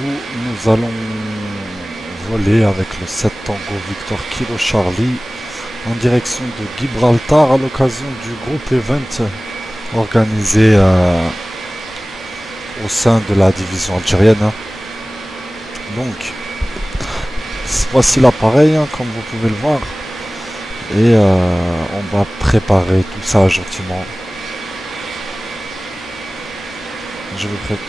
où nous allons voler avec le 7 Tango Victor Kilo Charlie en direction de Gibraltar à l'occasion du groupe event organisé au sein de la division algérienne. Donc, voici l'appareil, comme vous pouvez le voir. Et on va préparer tout ça gentiment. Je vais préparer.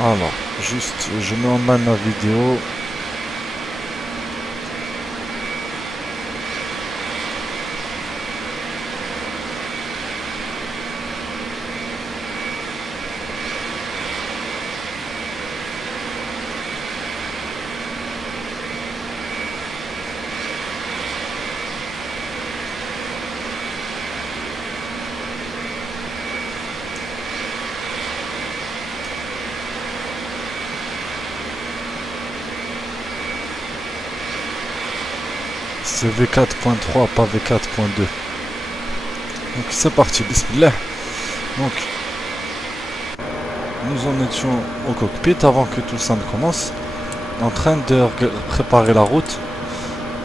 Alors, juste, je mets en main la vidéo. C'est V4.3, pas V4.2. Donc c'est parti, bismillah. Donc, nous en étions au cockpit avant que tout ça ne commence, en train de préparer la route.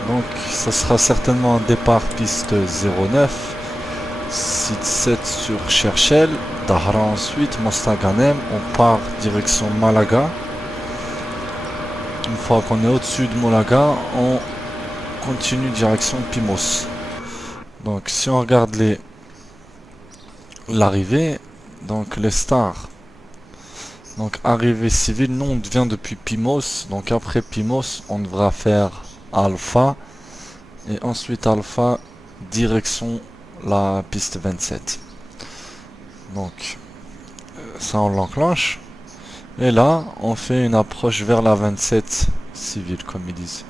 Donc ça sera certainement un départ piste 09, site 7 sur Cherchel, Dahra ensuite, Mostaganem, on part direction Malaga. Une fois qu'on est au-dessus de Malaga, on continue direction Pimos. Donc si on regarde l'arrivée, donc les stars. Donc arrivée civile, nous on vient depuis Pimos, donc après Pimos on devra faire Alpha et ensuite Alpha direction la piste 27. Donc ça on l'enclenche et là on fait une approche vers la 27 civile comme ils disent.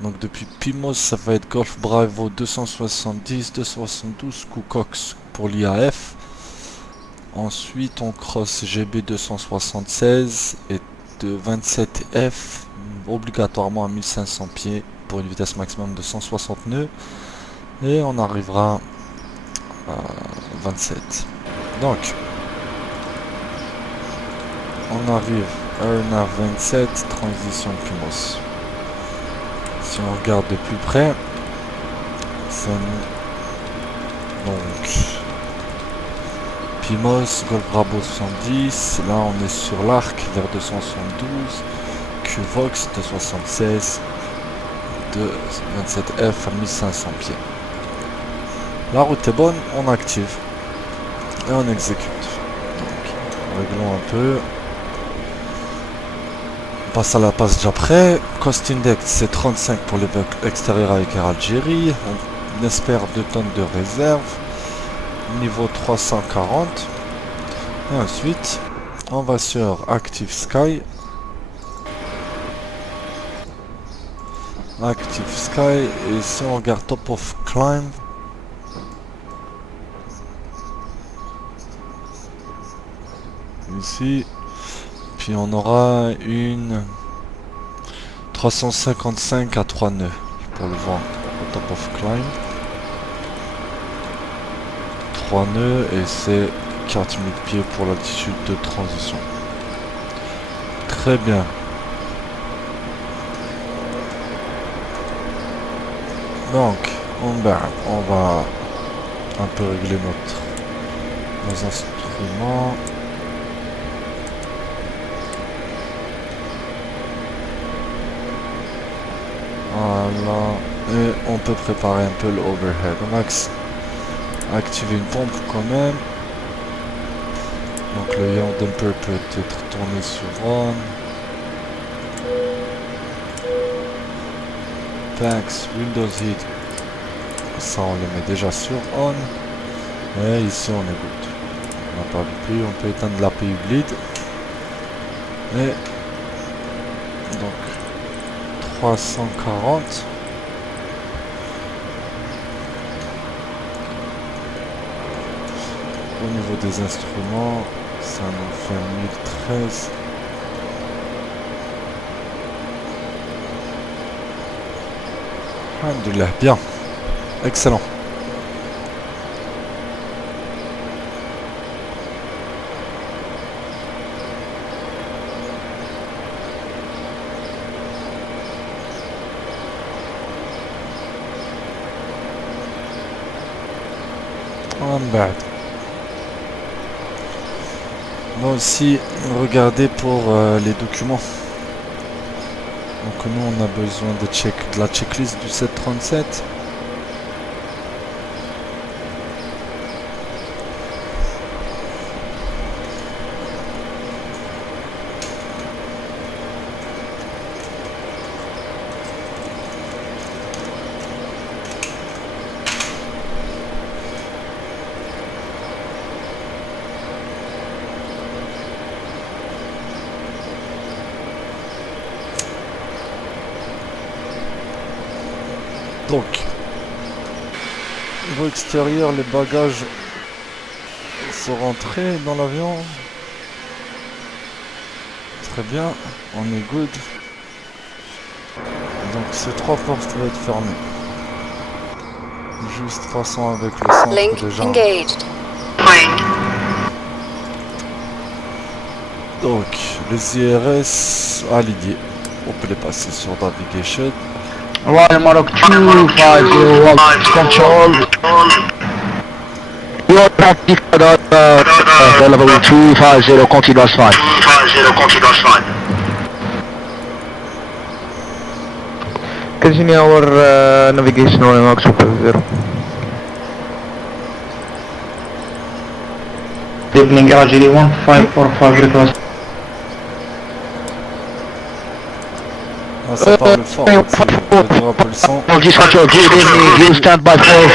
Donc depuis Pimos ça va être Golf Bravo 270, 272 Cox pour l'IAF. Ensuite on cross GB 276 et de 27F obligatoirement à 1500 pieds pour une vitesse maximum de 160 nœuds et on arrivera à 27. Donc on arrive à 27 transition Pimos. Si on regarde de plus près, ça nous... donc Pimos, Golf Bravo 70, là on est sur l'arc vers 272, QVox 276, de 27F à 1500 pieds. La route est bonne, on active et on exécute. Donc, réglons un peu. On passe à la passe déjà prêt. Cost Index c'est 35 pour les vols extérieurs avec Air Algérie. On espère 2 tonnes de réserve. Niveau 340. Et ensuite, on va sur Active Sky. Active Sky. Et si on regarde Top of Climb. Ici. Puis on aura une 355 à 3 nœuds pour le vent au Top of Climb. 3 nœuds et c'est 4000 pieds pour l'altitude de transition. Très bien. Donc, on va un peu régler nos instruments. Voilà. Et on peut préparer un peu le overhead. On va activer une pompe quand même. Donc le yaw dumper peut être tourné sur on. Packs, Windows Heat. Ça on le met déjà sur on. Et ici on est good. On n'a pas vu plus, on peut éteindre l'API bleed. Et donc 340. Au niveau des instruments, ça nous fait 1013. Alhamdoulilah, bien. Excellent. Moi aussi, regardez pour les documents. Donc nous on a besoin de la checklist du 737. Donc, niveau extérieur, les bagages sont rentrés dans l'avion. Très bien, on est good. Donc ces trois portes vont être fermées. Juste passons avec le centre Link déjà. engaged. Donc, les IRS à l'idée. On peut les passer sur Navigation. Royal Maroc 250 control. Your traffic level 250 continuous flight. Continue our navigation Royal Maroc 250. Evening RGD 1545 request. Ah, ça parle fort, redire un peu le son. Control, good evening, you stand by for.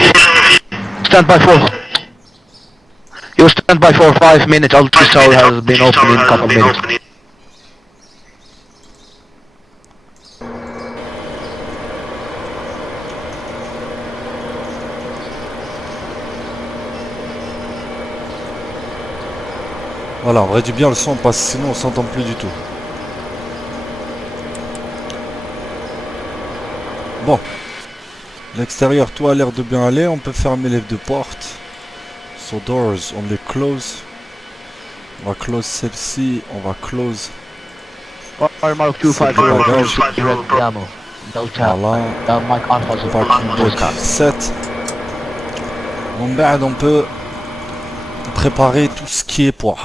Stand by for. You stand by for 5 minutes, ultrasound has been opened in a couple minutes. Voilà, on réduit bien le son parce que sinon on s'entend plus du tout. Bon, l'extérieur tout a l'air de bien aller, on peut fermer les deux portes. So doors, on les close. On va close celle-ci, on va close. Royal Maroc Voilà, 250 parking deck 7. On peut préparer tout ce qui est poids.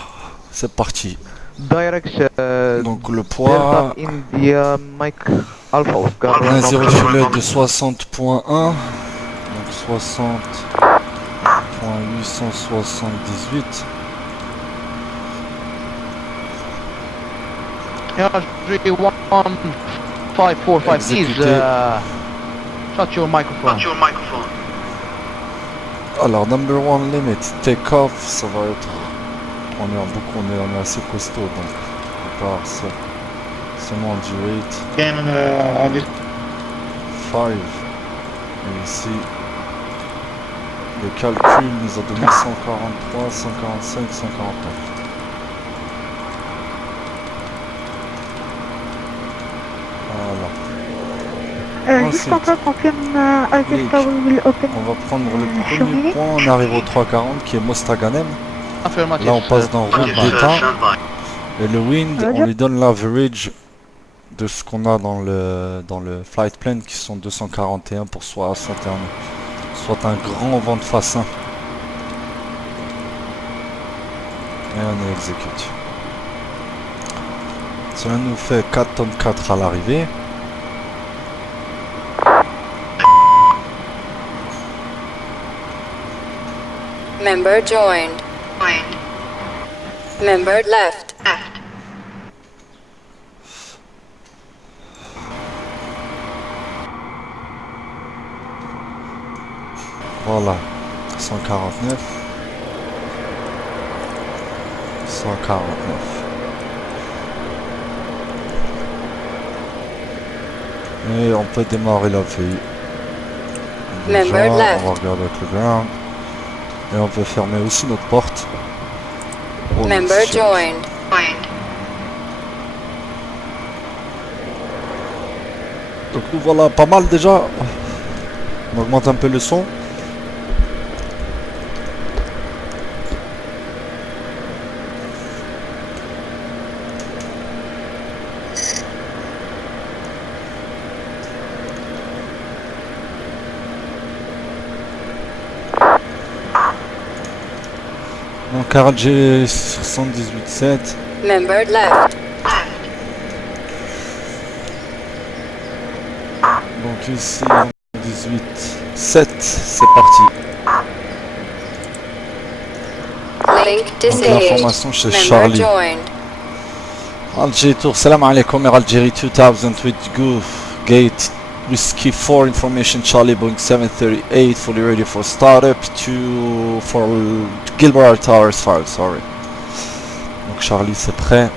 C'est parti. Direction. Donc le poids, India Mike Alpha Oscar. un zéro filet de 60.1. Donc 60.878. Yeah, 1545 please shut your microphone. Alors number one limit, take off, ça va être. On est assez costaud donc on part ça. Seulement du 8. 5. Et ici le calcul nous a donné 143, 145, 149. Voilà. Juste encore confirme Alpha will open. On va prendre le premier point, on arrive au 340 qui est Mostaganem. Là on passe dans route d'état. Et le wind, on lui donne l'average de ce qu'on a dans le flight plan qui sont 241 pour 61. Soit un grand vent de face 1. Et on est exécute. Cela nous fait 4 tonnes 4 à l'arrivée. Member joined. Member left. Voilà. 149. 149. Et on peut démarrer la feuille. Déjà, Member left. on va regarder avec le ground. Et on peut fermer aussi notre porte. Oh, Member shit. joined. Donc nous voilà pas mal déjà. On augmente un peu le son. Donc RG78.7. Member left. Donc ici 18.7, c'est parti. Link Donc disengaged. l'information chez Member Charlie. joined. Alger Tour, salam alaikum, Air Algerie 2000 with Goof Gate Whiskey 4 information Charlie Boeing 738 fully ready for startup for Gilbert Towers 5, sorry. Donc Charlie c'est prêt.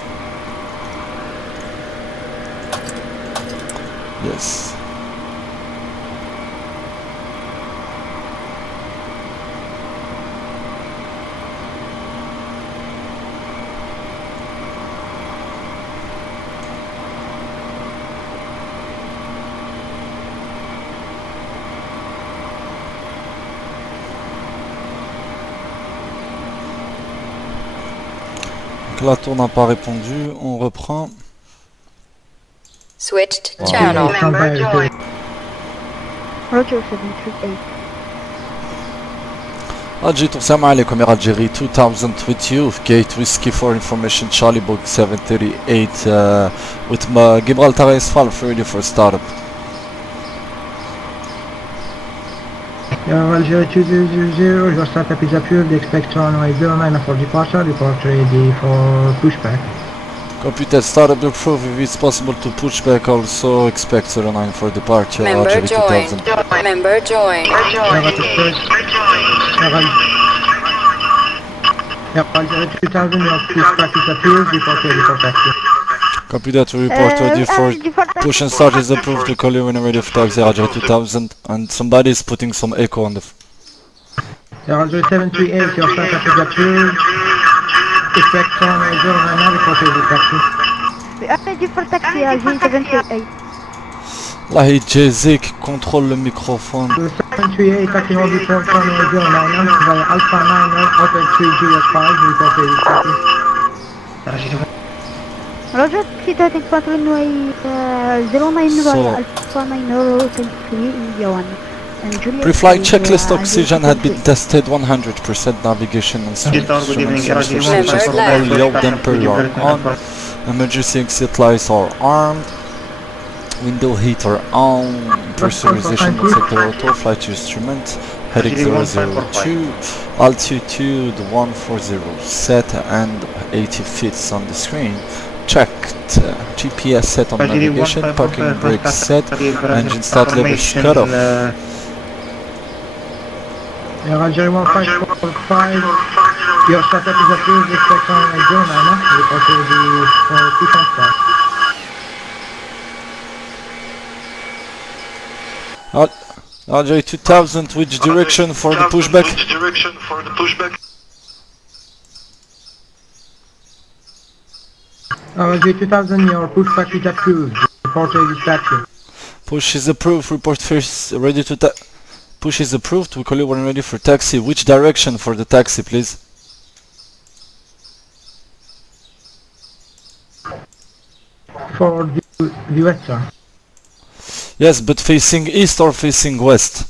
Yes. La tour n'a pas répondu, on reprend. Switched Wow. channel. Roger 738. Alger Tour, salam alaikum, Air Algerie 2000 with you, Gate Whiskey 4 information Charlie Boeing 738 with Gibraltar S5 ready for startup. Algeria 200, your startup is approved, expect runway 09 for departure ready for pushback. Computer startup approved, if it's possible to push back, also expect 09 for departure, Member Algeria joined. 2000. Member joined. Algeria 2000, your pushback is approved, report ready for taxi. Computer to report ready for push and start is approved to call you when ready for taxi, Algeria 2000, and somebody is putting some echo on the... Algeria 738, your startup is approved, expect runway 09 report ready for taxi. We are ready for taxi, Alger 738. Là, il Jay-Z contrôle le microphone. 738, taxi hold report runway 09 via Alpha 9 Hotel 3G 5 report ready for taxi. Roger, taking part runway 09 So- via Alpha 9 Hotel 3 India 1. And Juliet Pre-flight is, checklist Alger oxygen had been 738. tested 100% navigation and Good evening, instruments Member all left. low damper are on. Emergency exit lights are armed. Window heater on. Pressurization sector auto. Flight instrument. Heading 002. Altitude 140 set and 80 feet on the screen. Checked. GPS set on navigation. Parking brake set. Engine start levels cut off. Algeria 1545, your startup is approved, expect runway 09 report ready for push and start. Algeria 2000, which direction for the pushback? Algeria 2000, your pushback is approved, report ready taxi. Push is approved, report first, ready to push is approved, we call you when ready for taxi. Which direction for the taxi, please? For the west, sir. Yes, but facing east or facing west?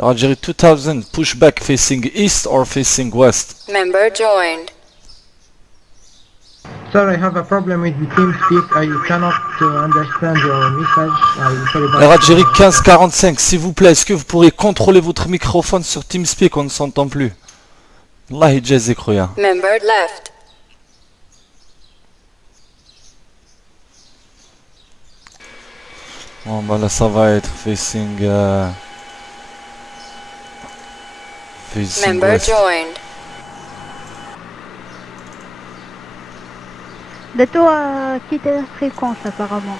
Algeria 2000, pushback facing east or facing west? Member joined. Sir, I have a problem with the TeamSpeak, I cannot understand your message, I sorry about Algeria 1545, s'il vous plaît, est-ce que vous pourriez contrôler votre microphone sur TeamSpeak? On ne s'entend plus. Allah yajazik khoya. Member left. Bon bah là ça va être facing facing Member west. joined. De toi, quitte la fréquence apparemment.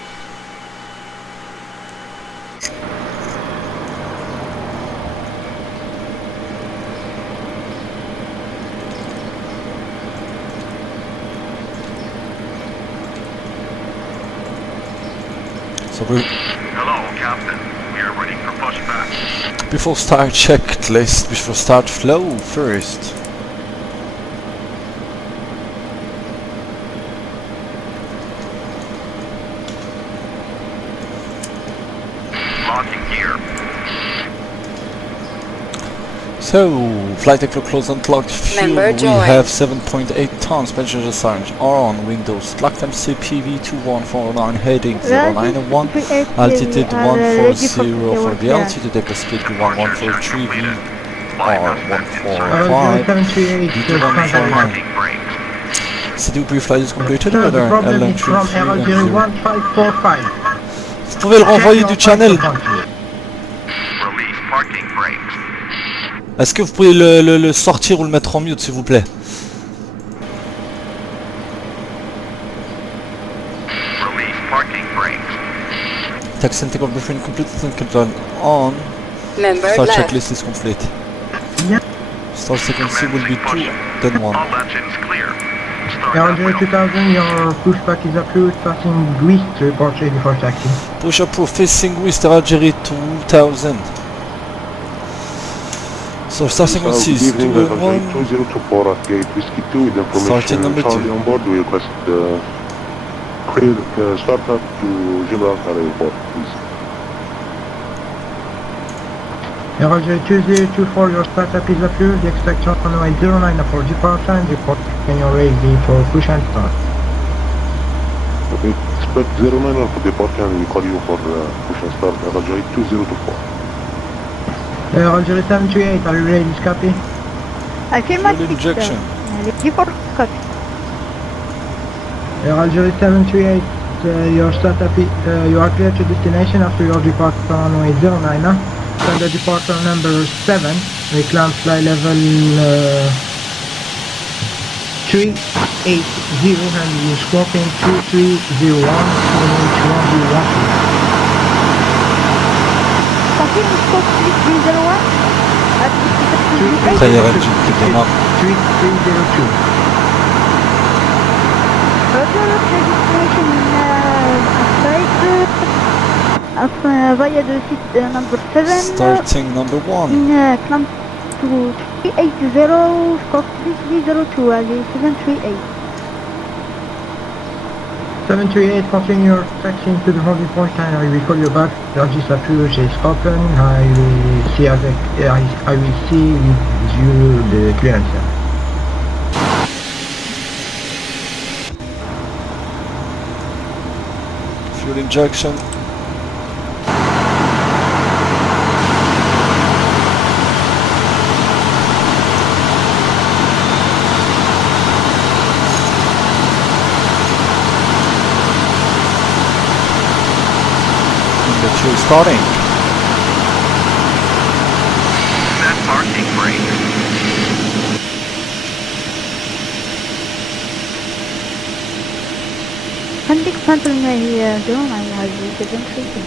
So Hello, Captain. We are ready for pushback. before start checklist, before start flow first. Locking gear. So, flight deck closed and locked fuel. Member We joined. have 7.8 tons passenger surge on Windows. Locked MCPV2149 heading 091. Altitude 140 for the altitude. Deck speed 1143 VR 145. 738 D149. Working brakes. CDU pre-flight is completed. Sir, the Weather problem is from error LM33 1545. Vous pouvez le renvoyer du channel. Release parking brakes. Est-ce que vous pouvez le sortir ou le mettre en mute s'il vous plaît? Release parking brakes. Taxi and takeoff briefing complete. Control on. Member Start left. checklist is complete. Yeah. Start sequence will be 2, then 1. All engines clear. Start Error up wheel. 2000, your pushback is approved, passing Greece to report ready for taxi. Push approved facing west Algeria 2000. So start sequence is 2 and 1. 2024 at gate whiskey 2 with Starting information number Charlie 2. on board. We request clear startup to Gibraltar Airport, please. Error 2024, your startup is approved, the expect runway 09 for departure and report when you're ready for push and start. Okay, expect 09 for departure and we call you for push and start. Algeria 2024. Error 738, are you ready to copy? Affirmative. injection. GeForce copy. Error 738, your startup is, you are clear to destination after your departure on runway 09. Standard departure number 7, reclaim fly level 380 and scorpion 2301 Confirm scope 3301. At Tailleur engine qui démarre. 3302. Roger, destination via the seat number 7. Starting number 1. In climb to 380, scope 3302, Ali 738. 738, continue your taxi to the holding point and I will call you back. Register approach is open. I will see with you the clearance. Fuel injection. Fuel starting. Set parking brakes. عندك سنتر ما هي درون على هذه 738.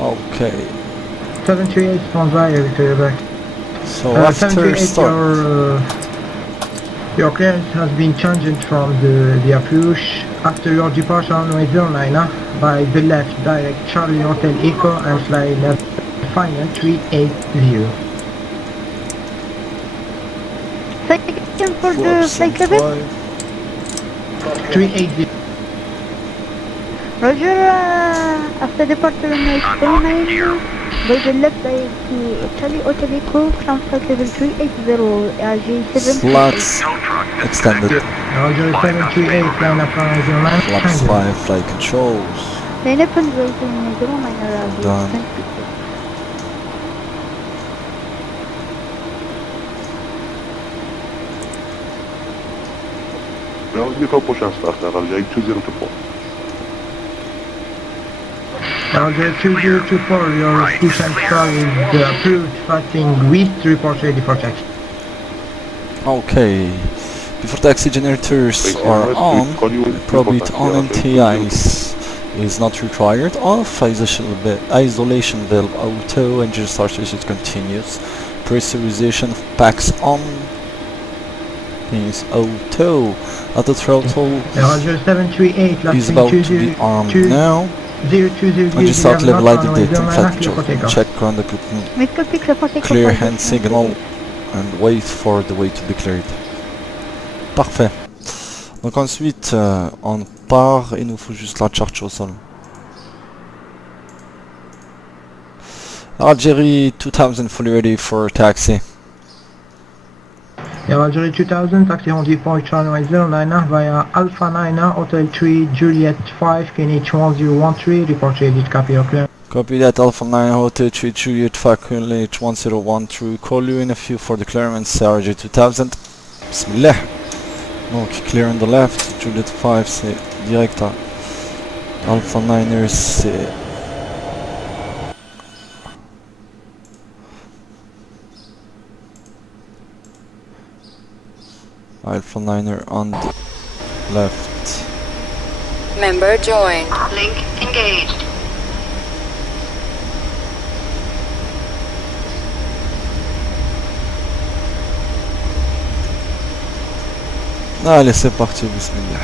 Okay. 738 stands by, I will call you back. So after 738, start. your clearance has been changed from the approach after your departure on runway 09 by the left direct Charlie Hotel Echo and fly left final 380. Second for the flight level. 380. Roger, after departure on runway 09, by the left direct to Charlie Hotel Echo, climb flight level 380, RG7. Slots Tow truck extended. Roger 738, line up on runway 09. Flaps 5 flight controls. Line up and wait in 09, Done. RG7. Now before push and start. Algeria 2024. Roger 2024, your push and start is approved, passing with report ready for taxi. Okay. Before taxi generators are on, probably on NTIs is not required. Off isolation valve auto, engine start switch continues. Pressurization of packs on. is auto. At the throttle Roger 738, last is about to be armed now. 020 And just start level ID detect flight clear for control. takeoff. Check ground equipment. Mais que ça fait Clear hand signal and wait for the way to be cleared. Parfait. Donc ensuite on part, il nous faut juste la charge au sol. Algeria 2000 fully ready for taxi. Algeria 2000, taxi on default channel 09 via Alpha 9, Hotel 3, Juliet 5, KNH 1013, report ready to copy your clear. Copy that, Alpha 9 Hotel 3 Juliet 5 KNH 1013. Call you in a few for the clearance, Algeria 2000. Bismillah. Donc clear on the left, Juliet 5 c'est direct à Alpha 9ers, c'est Alpha 9er on the left. Member joined. Link engaged. Allez, c'est parti, bismillah.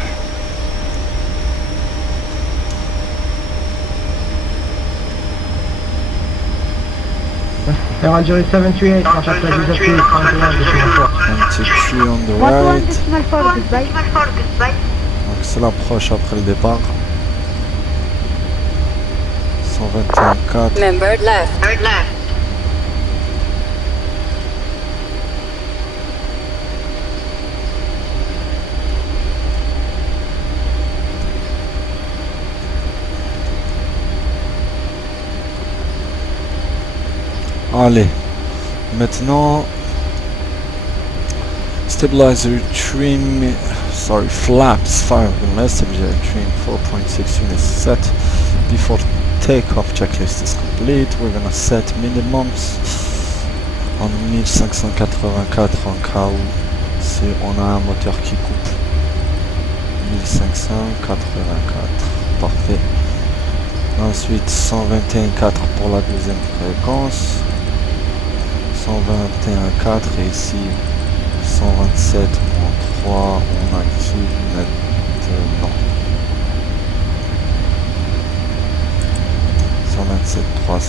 Algeria 738, contact ready to 21 decimal 4. 23 on the 1 right. decimal 4 goodbye. Donc c'est l'approche après le départ. 121.4. Member left. Allez, maintenant stabilizer trim, sorry, flaps fire less stabilizer trim 4.6 units set before takeoff. Checklist is complete. We're gonna set minimums en 1584 en cas où si on a un moteur qui coupe. 1584, parfait. Ensuite 121.4 pour la deuxième fréquence. 121.4 et ici 127.3 on active maintenant. 127.3, 121.4,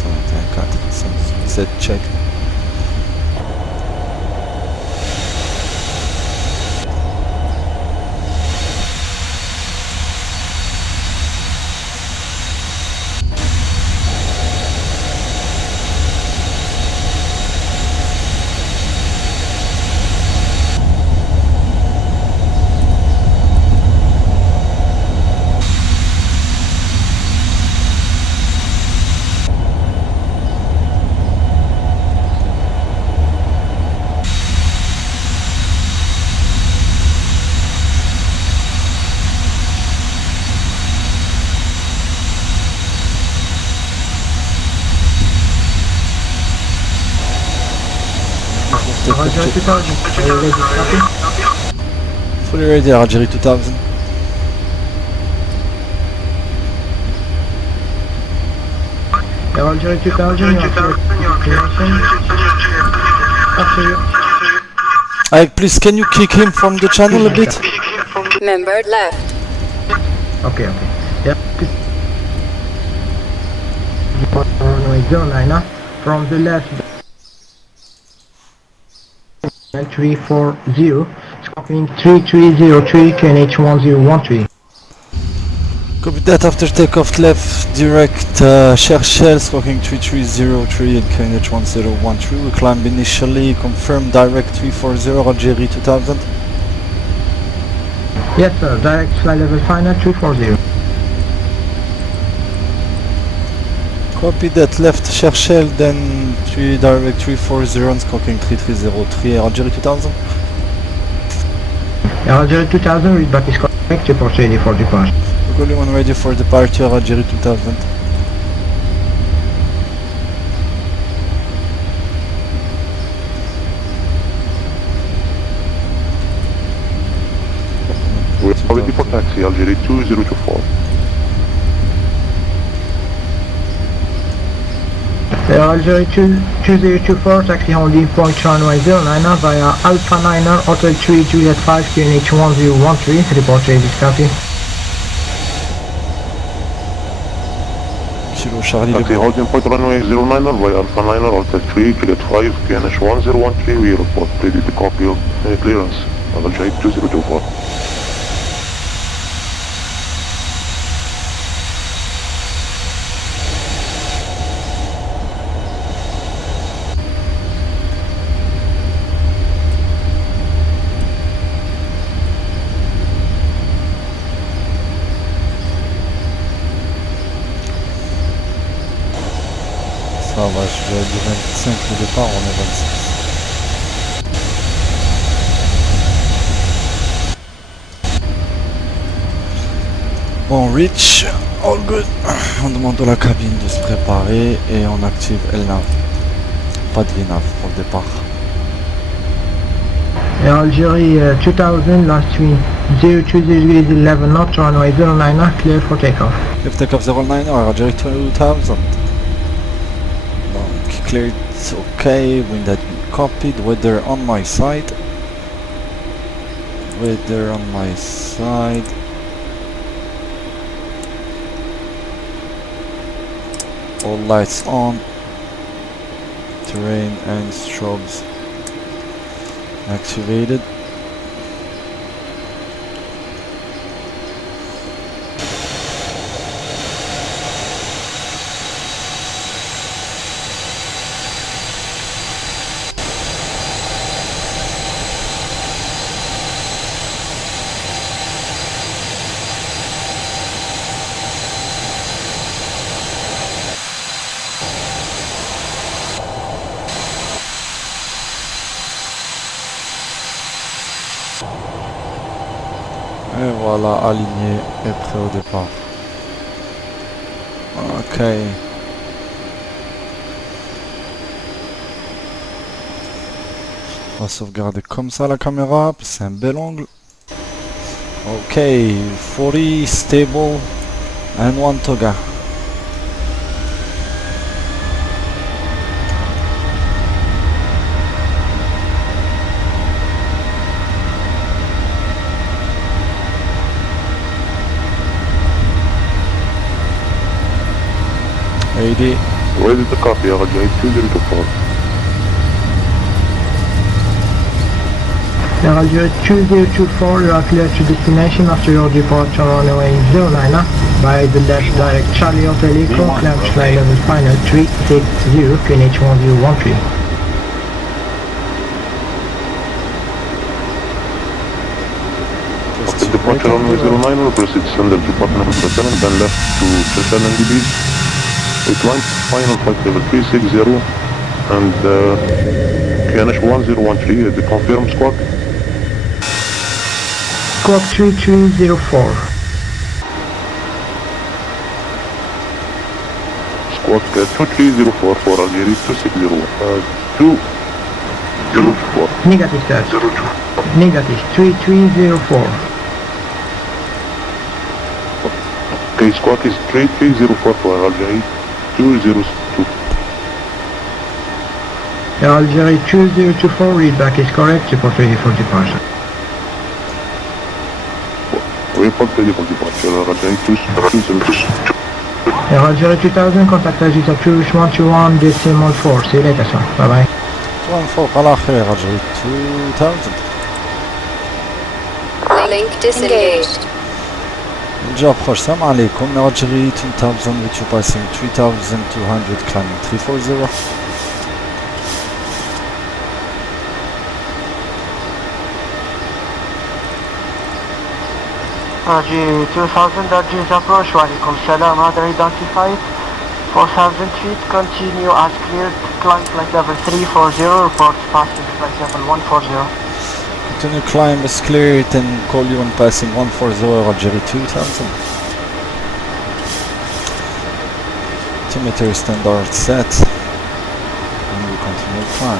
127 check. Algeria 2000, are you ready to copy? Fully ready, Algeria 2000. Algeria 2000, after you. Alec, please, can you kick him from the channel a bit? Member left. Okay. Yeah. Runway 09, from the left. 340, scoring 3303, KNH 1013. Copy that, after takeoff left direct Cherchel, scoring 3303 and KNH 1013. We climb initially, confirm direct 340, Algeria 2000. Yes sir, direct flight level final 340. Copy that, left Cherchel, then direct 340 and scoring 3303, Algeria 2000. Algeria 2000, read back is correct, report ready for departure. We're going ready for departure, Algeria 2000. We're ready for taxi, Algeria 2024. Algeria 2024, taxi holding point runway 09 via Alpha 9er, Hotel 3, Juliet 5, QNH 1013, report Davis, copy. Kilo Charlie Taxi holding point runway 09 via Alpha 9er, Hotel 3, Juliet 5, QNH 1013, we report ready to copy of clearance. Algeria 2024. Ça va, je vais du 25 au départ, on est 26. Bon, reach, all good. On demande à la cabine de se préparer et on active LNAV. Pas de VNAV pour le départ. Algeria 2000, last wind 02 degrees 11 knots, runway 09, clear for takeoff. Lift takeoff 09 or Algeria 2000. Donc, cleared, okay, wind had been copied, weather on my side. Weather on my side. All lights on. Terrain and strobes activated. Et voilà, aligné et prêt au départ. Ok. On va sauvegarder comme ça la caméra, c'est un bel angle. Ok, 40 stable and 1 toga. Ready. Ready to copy, Algeria 2024. Algeria 2024, you are clear to destination after your departure runway 09 by the left direct Charlie Hotel Echo, climb flight level final 360, QNH 1013. Okay, departure runway 09, proceed standard department number 7, then left to Professionnel degrees. Climb final flight level 360 and QNH 1013, the confirm squawk. Squawk 3304. Squawk 2304 for Algeria 260, 204. Negative sir. 02. Negative 3304. Okay, squawk is 3304 for Algeria 202. Algeria 2024, readback is correct, report ready for departure. Report ready for departure, Algeria 202. Algeria 2000, contact us at Cruise 121.4. See you later sir. Bye bye. طبعا فوق على خير Algeria 2000. Link disengaged. Déjà proche, salam alaikum, Algeria 2000 with you passing 3200 climbing 340. Algeria 2000, Algeria's approach, walaikum salam, other identified, 4000 feet, continue as cleared, climb flight level 340, report passing flight level 140. Continue climb is cleared and call you on passing 140 Algeria 2000. Altimeter standard set and we continue climb.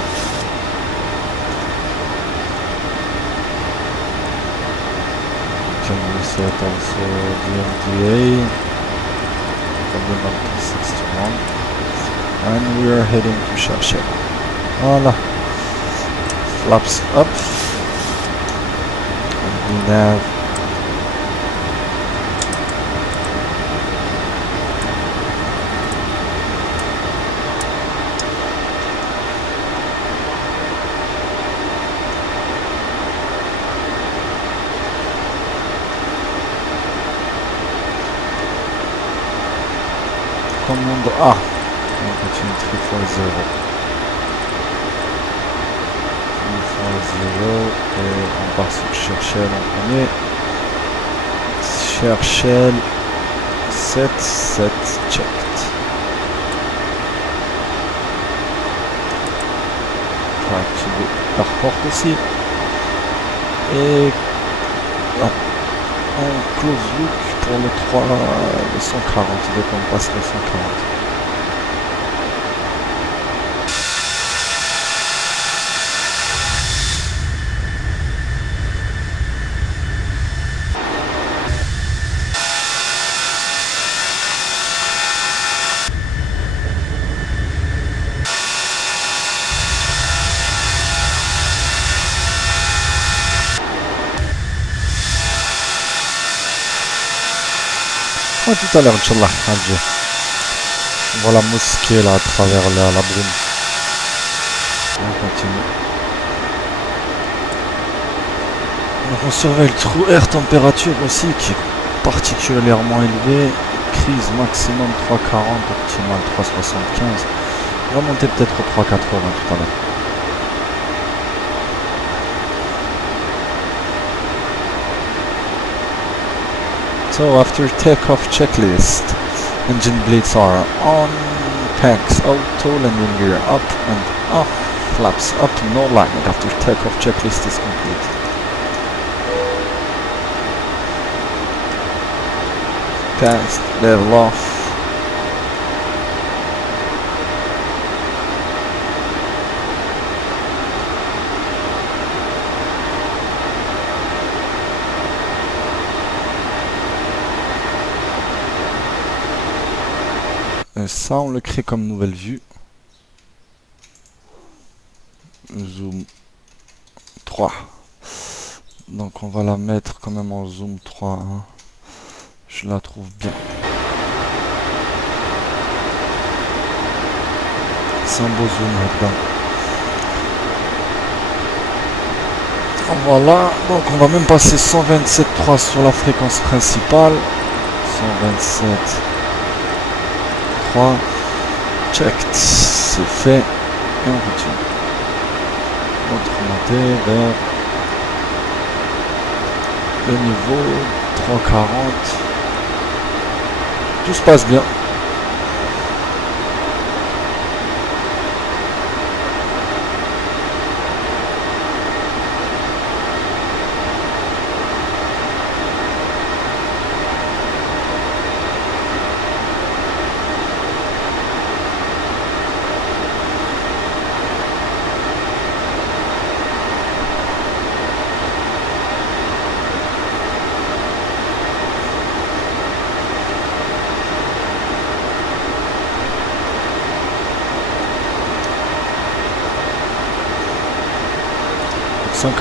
Can we set also the MDA, 61. and we are heading to chercher. Voilà. Flaps up. Nav. Commande A. On continue 340. 340 et on part sur Cherchel en premier. Cherchel 7 checked. On va activer la porte aussi. Et là, on close look pour le 3, le 140, dès qu'on passe le 140. Ouais, tout à l'heure, Inch'Allah, Alger. On voit la mosquée là à travers la brume. On continue. Donc on surveille le trou air température aussi qui est particulièrement élevé. Crise maximum 340, optimal 375. On va monter peut-être au 380 tout à l'heure. So after takeoff checklist, engine blades are on, tanks auto, landing gear up and off, flaps up, no lag after takeoff checklist is complete. Passed, level off. Et ça, on le crée comme nouvelle vue. Zoom 3. Donc on va la mettre quand même en zoom 3. Hein. Je la trouve bien. C'est un beau zoom là-dedans. Voilà, donc on va même passer 127.3 sur la fréquence principale. 127.3. Checked. C'est fait. Et on continue. Notre montée vers le niveau 340. Tout se passe bien.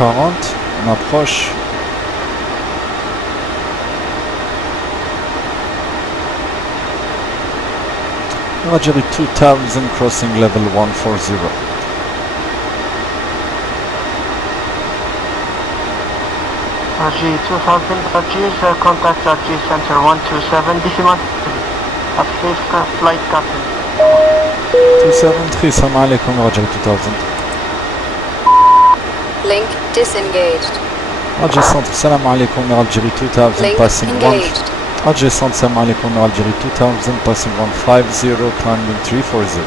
On approche. Roger 2000 crossing level 140. RG 2000, RG's contact RG center 127, decimal, a safe flight captain. 273, salam alaikum, Roger 2000. Link disengaged. Roger Centre, salam alaikum, Algerie 2000, passing engaged. Roger Centre, salam alaikum, Algerie 2000, passing 150, climbing 340.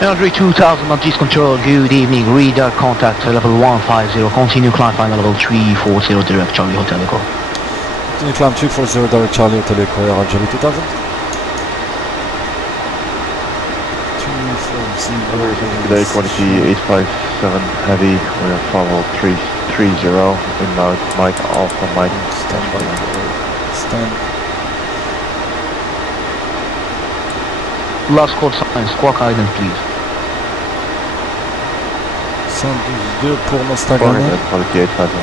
Algerie 2000, Maltese Control, good evening, radar contact level 150, continue climb final level 340, direct Charlie Hotel Echo. Continue climb 340, direct Charlie Hotel Echo, Algerie 2000. Today quantity 857 heavy, we'll follow 330 inbound Mike Alpha Mike. Stand by. Stand. last code sign, squawk guidance please. 112 pour Mostagané. Quality 850.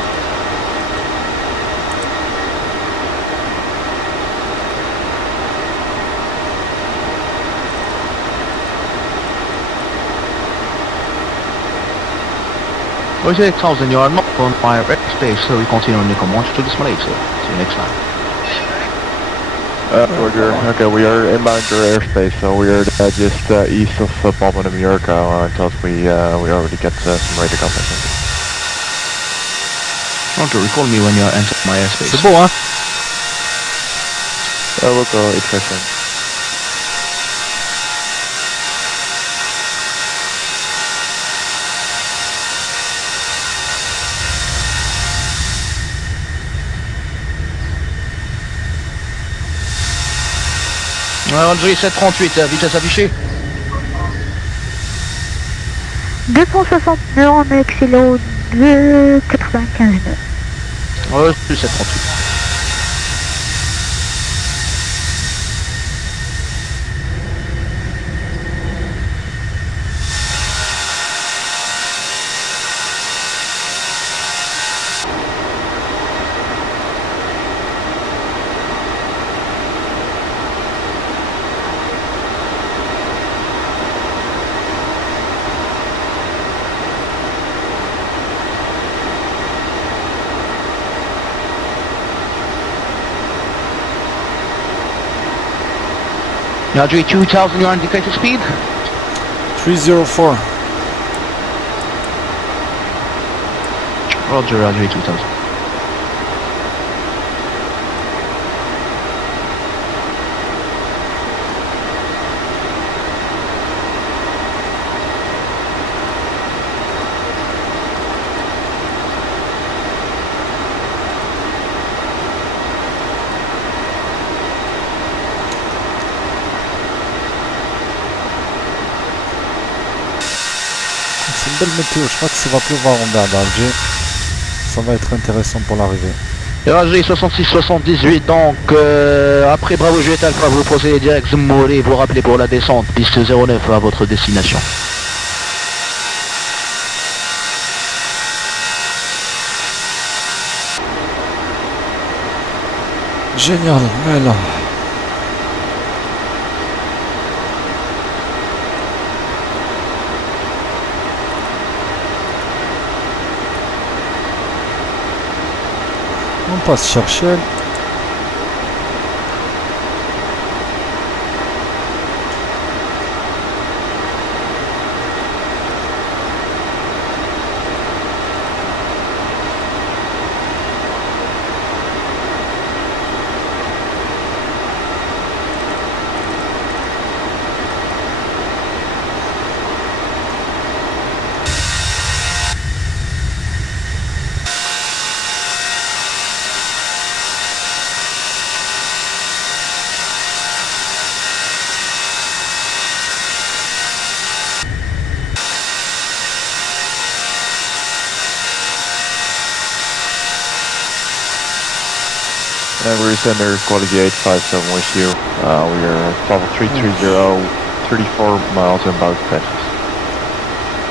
Roger 8000, you are not on fire airspace, so we continue on the command to display, sir. See you next time. Roger. Okay, we are inbound your airspace, so we are just east of Papua New America until we already get some radar contact. Roger, recall me when you are entering my airspace. C'est beau, hein? We'll go 855. Roger 738, vitesse affichée. 262 en accélérant 2,95 nœuds. Roger 738. Roger 2000, your indicated speed. 304. Roger 2000. C'est une belle météo, je crois que ça va pleuvoir en bas d'Alger. Ça va être intéressant pour l'arrivée. Roger 66-78, donc après Bravo Juliette Alpha, vous procédez direct Zmouri, vous rappelez pour la descente, piste 09 à votre destination. Génial, mais là. On passe chercher. And we're sender quality 857 with you. We are at level 330, 34 miles inbound Texas.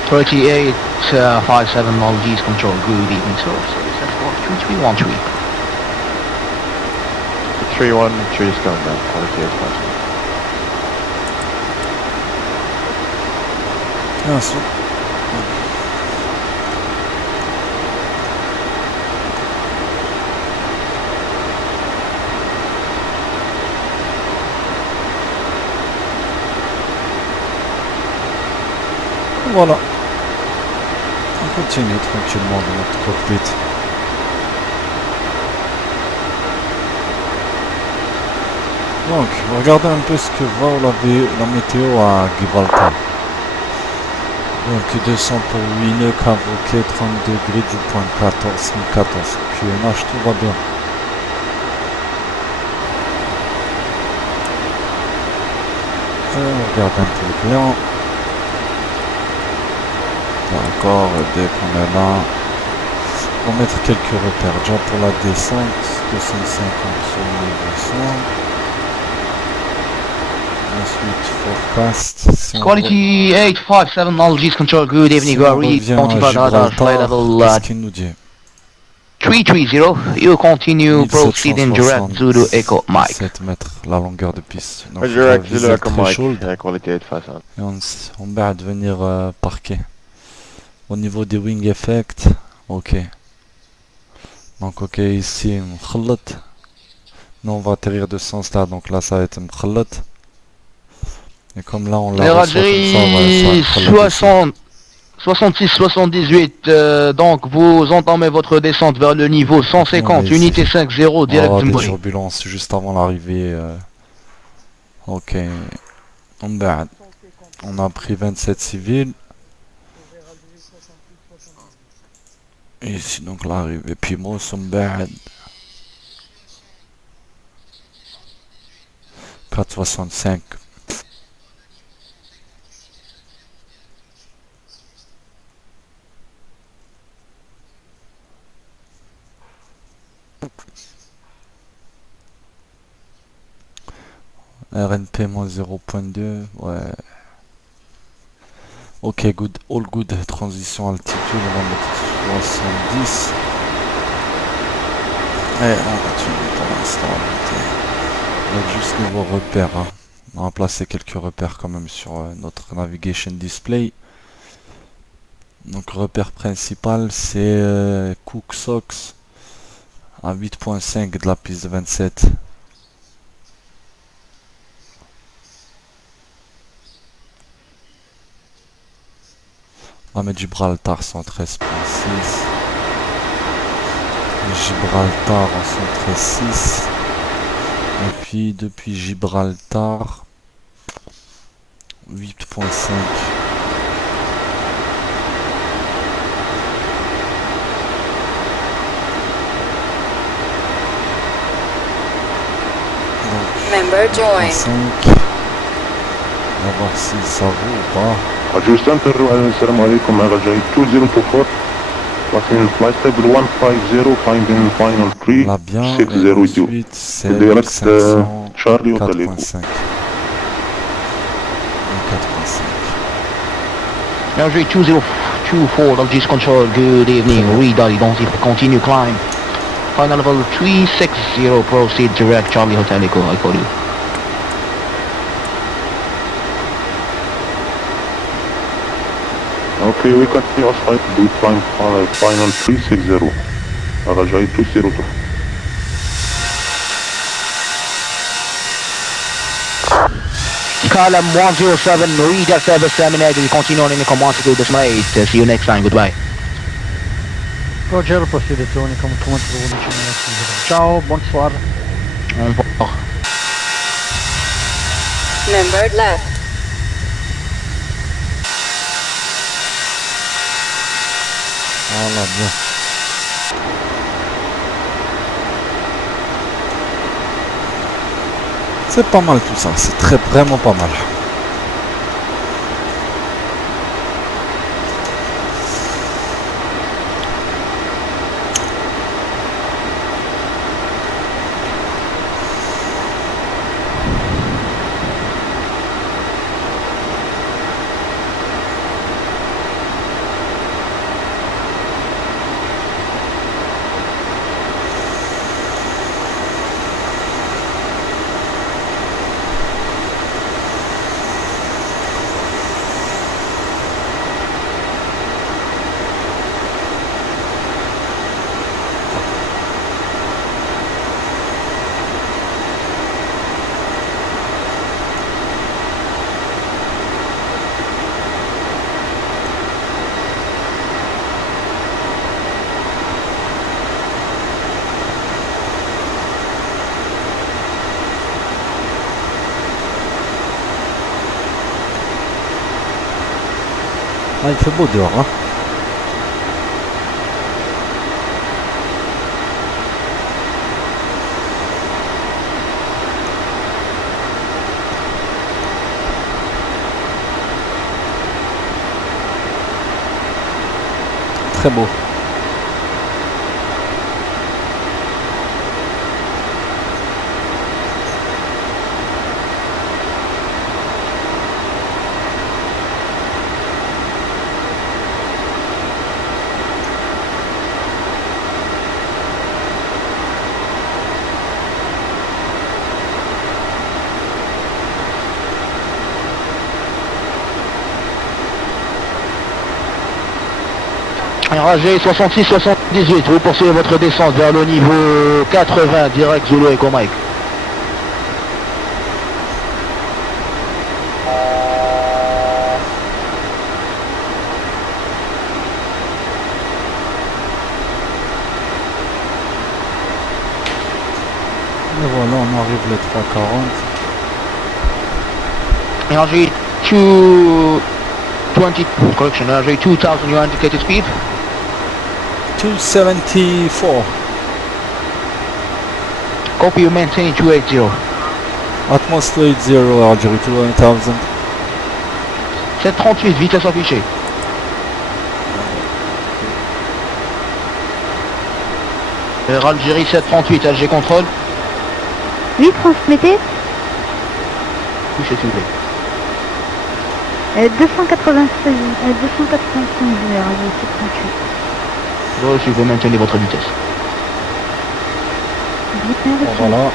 3857 Maldives control, good evening sir. That's 3313. 313 is going down, quality 857. Ah, c'est... Voilà. On continue tranquillement dans notre cockpit. Donc, regardez un peu ce que va la météo à Gibraltar. Donc, 200 pour 8 nœuds, cavoqué, 30 degrés du point 14, 1014. QNH, tout va bien. On regarde un peu le plan. D'accord, dès qu'on est là, on va mettre quelques repères. Déjà pour la descente, 250 sur 1200. Ensuite, forecast. Si on, Quality 857, Algis Control, good evening, si you on are ready, revient à 25 radar, flight Gibraltar, level qu'est-ce qu'il nous dit? 330, you continue, proceed in direct Zulu Echo Mike. 7 mètres, la longueur de piste. Donc, on va Direct viser Zulu le Echo Mike, threshold quality 857. et on va venir parquer. Au niveau des wing effects, ok. Donc, ok, ici, mkhallat. Nous, on va atterrir de ce sens là, donc là, ça va être mkhallat. Et comme là, on la reçoit comme ça, on va 60, 66, 78, donc vous entamez votre descente vers le niveau 150, ici. unité 50, direct des Zimbabwe. turbulences juste avant l'arrivée. Ok. On a pris 27 civils. Et ici donc l'arrivée Pimos, on 465. RNP moins 0.2, ouais. Ok, good, all good, transition altitude, on va mettre 70. Et on continue pour l'instant. On a juste nouveau repère, hein. On va placer quelques repères quand même sur notre navigation display. Donc repère principal c'est Cook Sox à 8.5 de la piste de 27. On va mettre Gibraltar 113.6. Gibraltar en 113.6. Et puis depuis Gibraltar 8.5. Member joined. 5. On va voir si ça vaut ou pas. Adjust enter, assalamu alaikum, RJ 2024. Passing flight table 150, finding final 3, On l'a bien. 60 with you. Ensuite c'est Direct 500, Charlie Hotel Echo. 4.5. 4.5. RJ 2024, Algis Control, good evening, redally, don't continue climb. Final level 360, proceed direct Charlie Hotel Echo, I call you. Okay, we continue our flight, do climb final 360. RJ 202. Column 107, reader service terminated, continue on in the command to this night. See you next time, goodbye. Roger, proceed to Unicom command to Ciao, bonsoir. Au revoir. Member left. Voilà, bien. C'est pas mal tout ça, c'est vraiment pas mal. Ah, il fait beau dehors, hein. Très beau. RAG 66-78, vous poursuivez votre descente vers le niveau 80, direct Zulu Echo Mike. Et voilà, on arrive les 340. RAG 220, correction, RAG 2000, your indicated speed. 274. Copy, you maintain 280. Atmos 280, Algerie 2000. 738, vitesse affichée. Algérie 738, LG contrôle. Oui, transmettez. Touchez s'il vous plaît. 285 Radio 738. Reçu, vous maintenez votre vitesse. Bien reçu, Voilà. 738.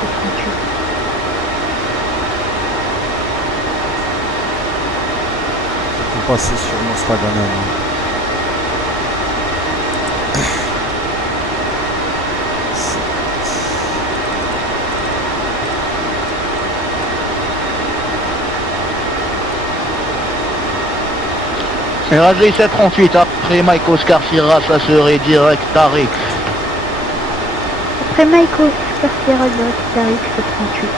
Je peux passer sur mon Staganen. RAG 738, après Mike Oscar Sierra, ça serait direct Tariq. Après Mike Oscar Sierra direct Tariq 738.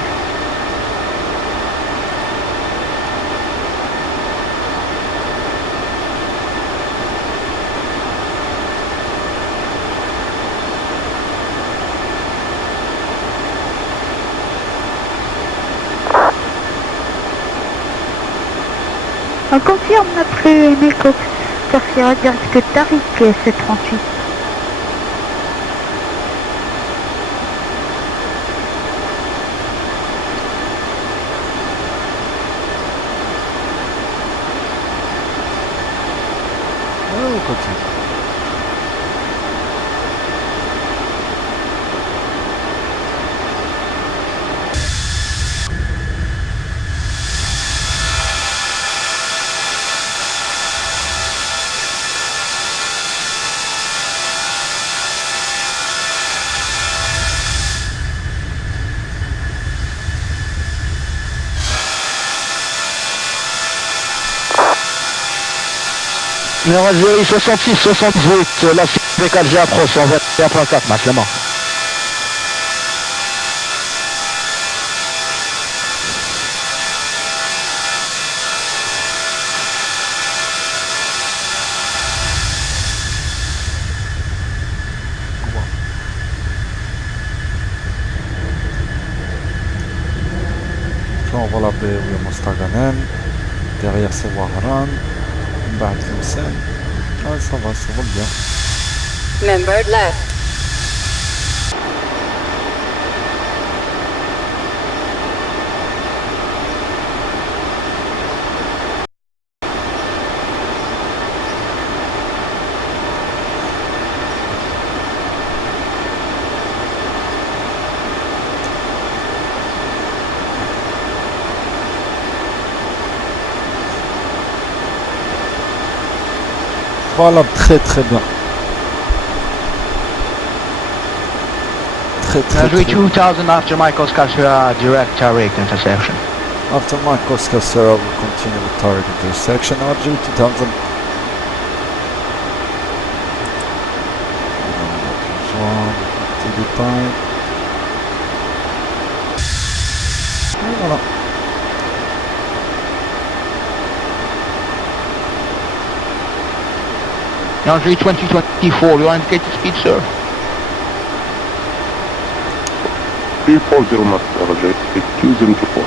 On confirme après Mike Oscar Sierra direct Tariq 738. Ouais, on continue. Algérie 66-78, la CDK approche en 21.4 maintenant. Là, on va l'appeler William Staganen. Derrière, c'est Wahran. بعد Hussein. Ah, ça va bien. Member left. Voilà, très très bien. Très très Algérie bien. 2000 after Mike Oscar Sierra, direct Tariq intersection. After my Oscar Sierra will continue with target intersection. Algerie 2000. Et voilà. Algérie 2024, your indicated speed, sir. 340 knots, RAG 2024.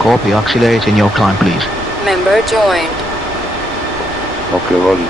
Copy, accelerate in your climb, please. Member joined. Okay, Roger.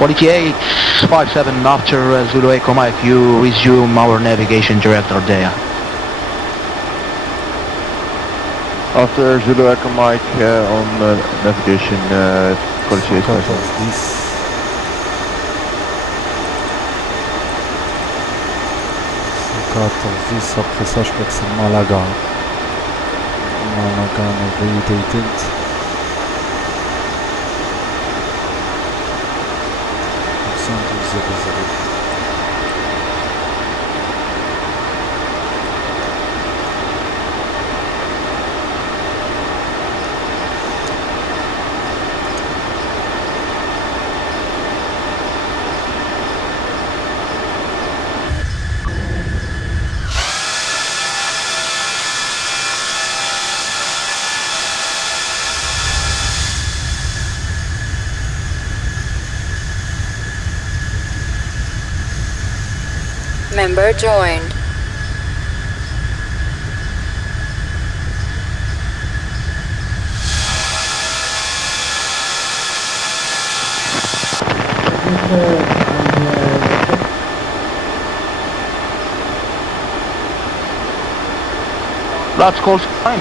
Quality 857 after Zulu Echo Mike, you resume our navigation director there. After Zulu Echo Mike on navigation, quality 857. 14-10, après ça je crois que c'est Malaga. Malaga navigated. Member joined. That's called fine.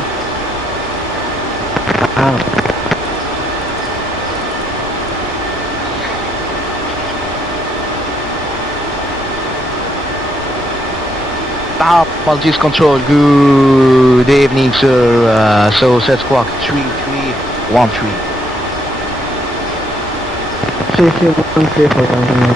Maltese Control, good evening sir, so set squawk 3313. 3313 for Tanzania.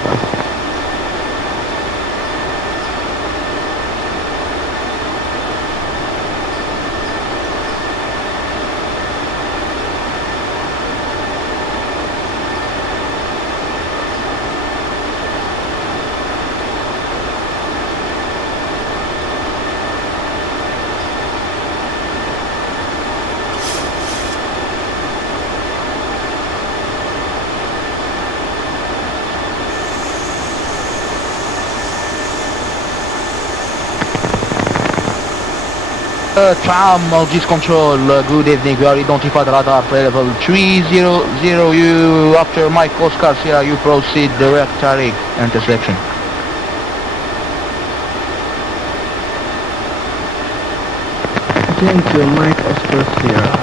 Tram Maltese Control, good evening, we are identified radar for level 300, you after Mike Oscar Sierra, you proceed direct Tariq intersection. Thank you, Mike Oscar Sierra.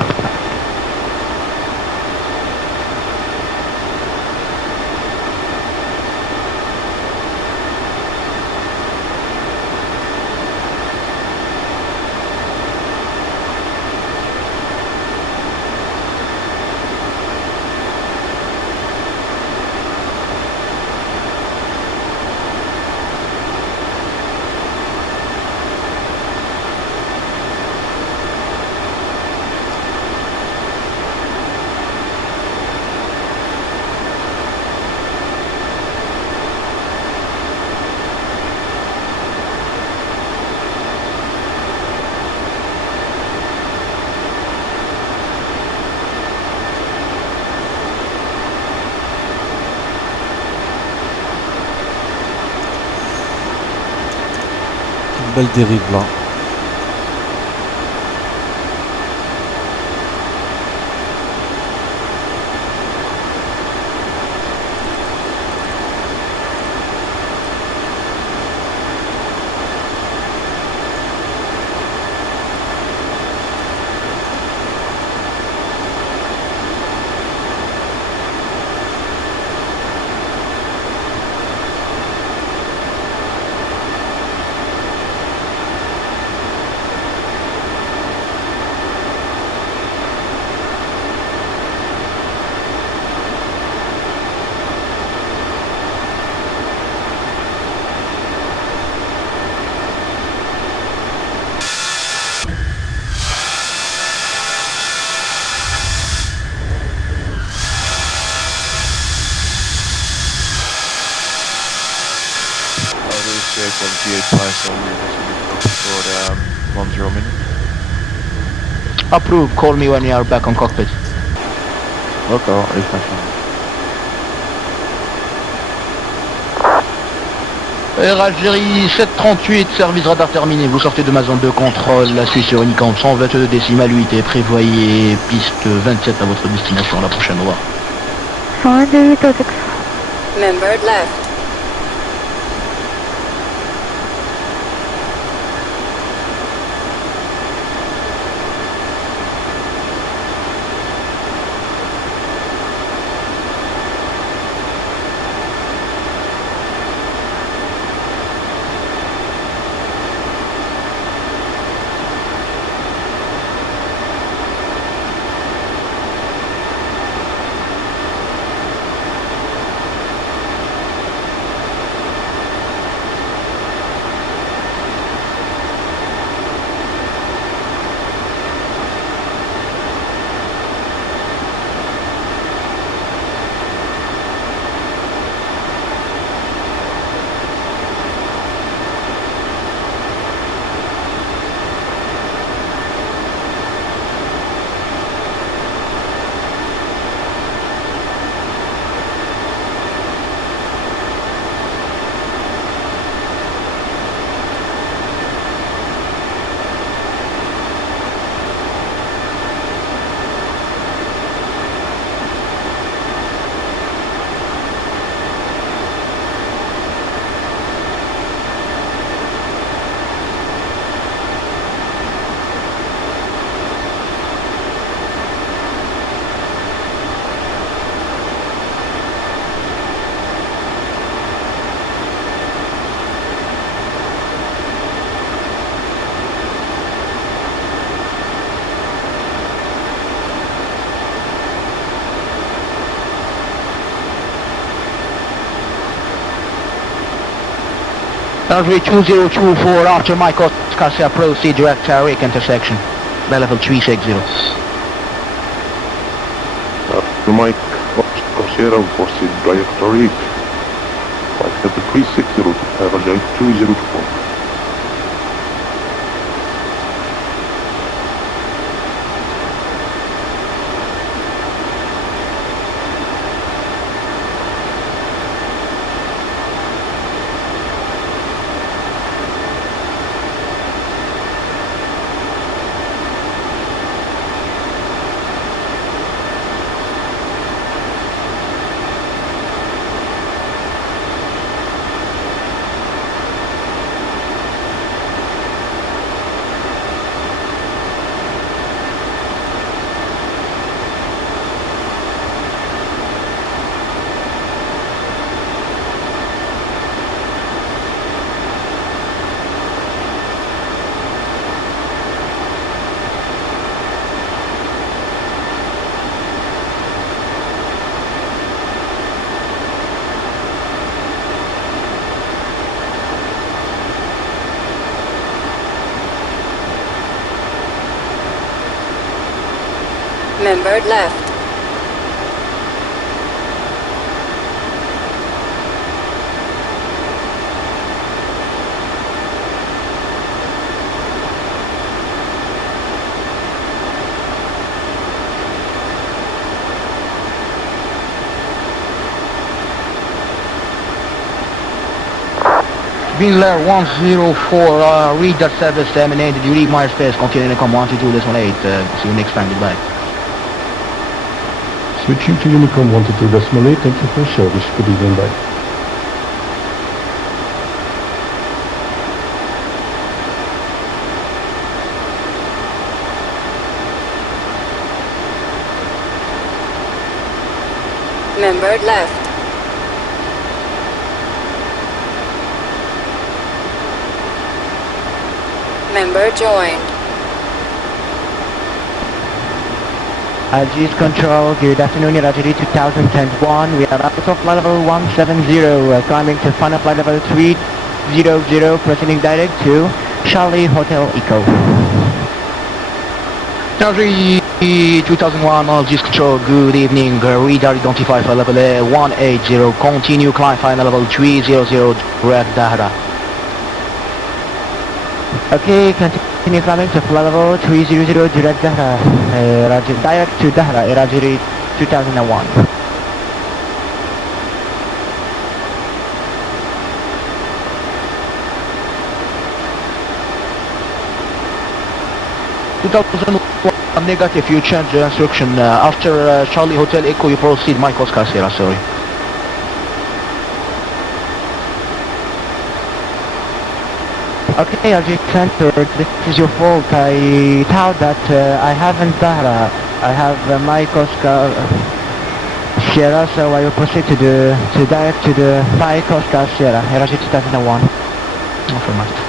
Belle dérive là. Approved, call me when you are back on cockpit. D'accord, allez, station. Air Algérie 738, service radar terminé, vous sortez de ma zone de contrôle, la suite sur Unicamp 122 décimal 8 et prévoyez piste 27 à votre destination, la prochaine, au revoir. 128 au Member left. Runway 2024 after Mike Oscar, proceed direct Tariq intersection. By level 360. Mike Oscar, proceed direct Tariq. By level 360, Runway 2024. Member left. Binlair 104, read that service terminated. You read my space, continuing to come 122, this 18. See you next time, goodbye. Switching to Unicom 122.8, thank you for service. Good evening, bye. Member left. Member joined. Algiers Control, good afternoon, Iraqi 2001. We are out of flight level 170, climbing to final flight level 300, proceeding direct to Charlie Hotel Echo. Algeria 2001, Algiers Control, good evening. Radar identified for level 180, continue climb final level 300, direct Dahra. Okay, continue climbing to flight level 300, direct Dahra, direct to Dahra, Iraqi 2001. Negative, you change the instruction. After Charlie Hotel Echo, you proceed Mike Oscar Sierra, sorry. Okay, RJ Center, this is your fault. I thought that I haven't Zahra. I have Mike Oscar Sierra, so I will proceed to direct to the Mike Oscar Sierra, RJ 2001. Affirmative.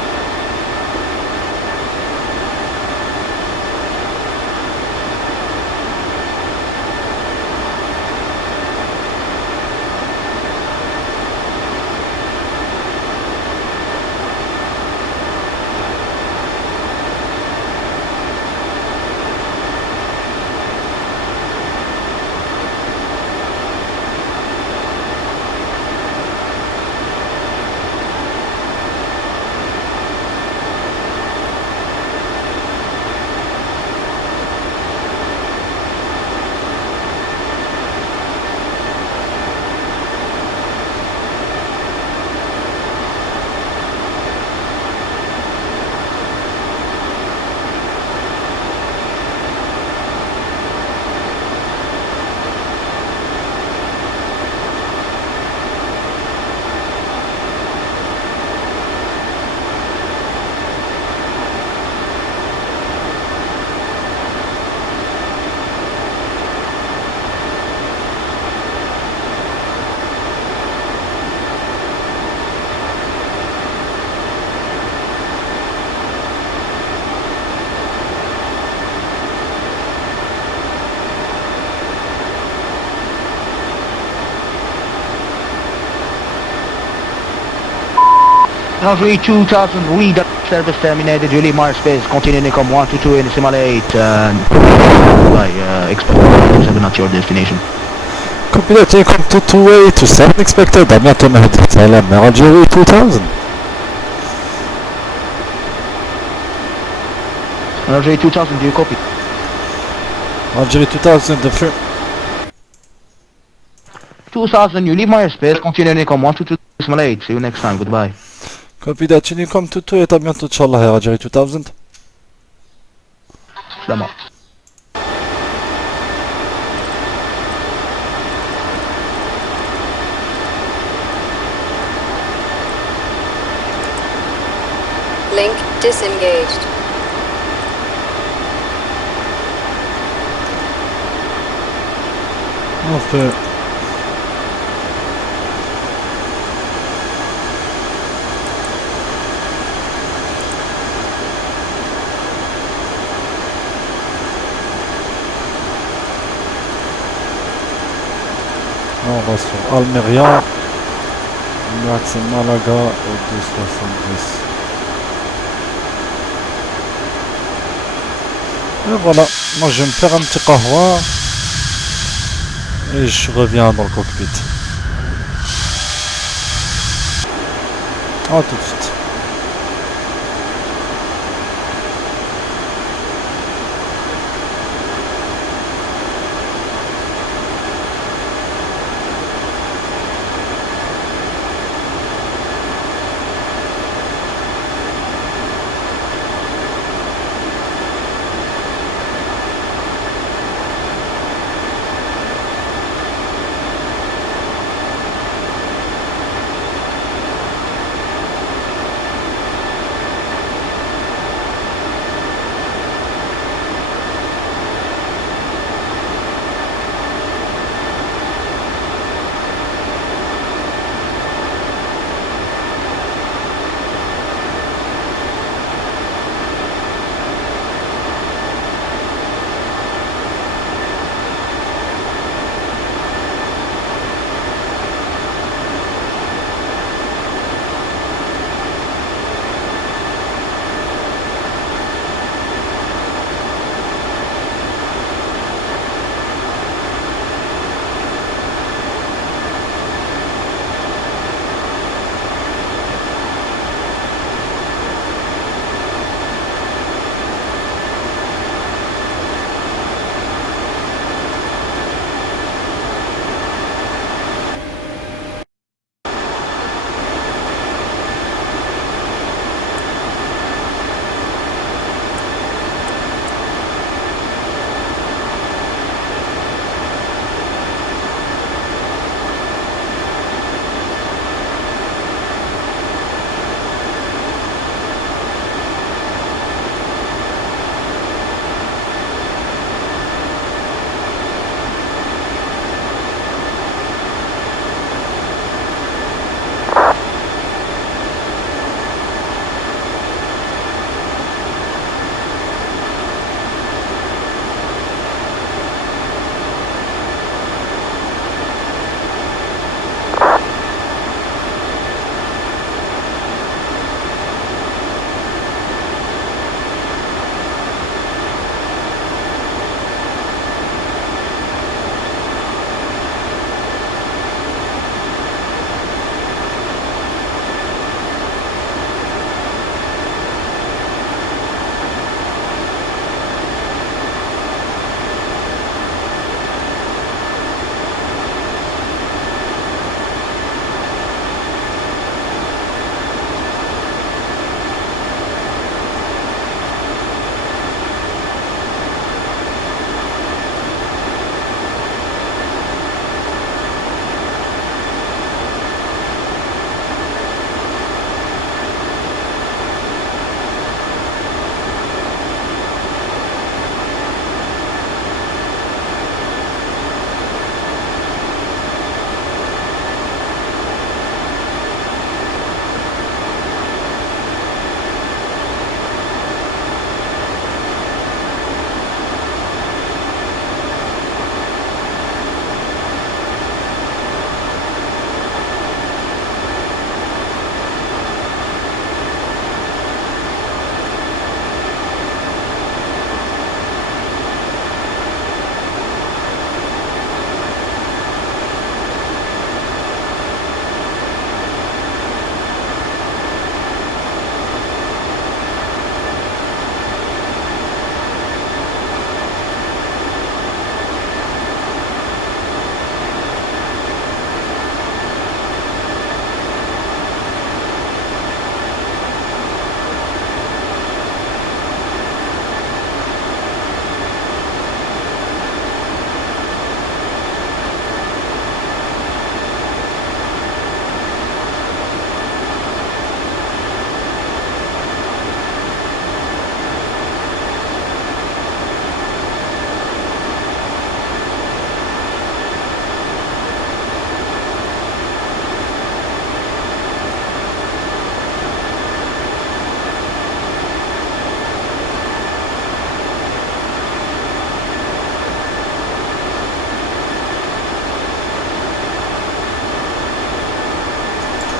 Runway 2000, read service terminated, Julie Mars space, continuing com 122 in simulate, expect 7 at your destination. Copy that, take 228 to 7 expected, à bientôt Mehdi, salam, Algeria 2000. Runway 2000, do you copy? Algeria 2000, the first. 2000, you leave my airspace, continuing com 122 simulate, see you next time, goodbye. Copy that, Unicom 228, à bientôt, Inch'Allah, Algeria 2000. Salam. Link disengaged. Enfin. On va sur Almeria, Max Malaga au 270. Et voilà, moi je vais me faire un petit kahwa et je reviens dans le cockpit. À tout de suite.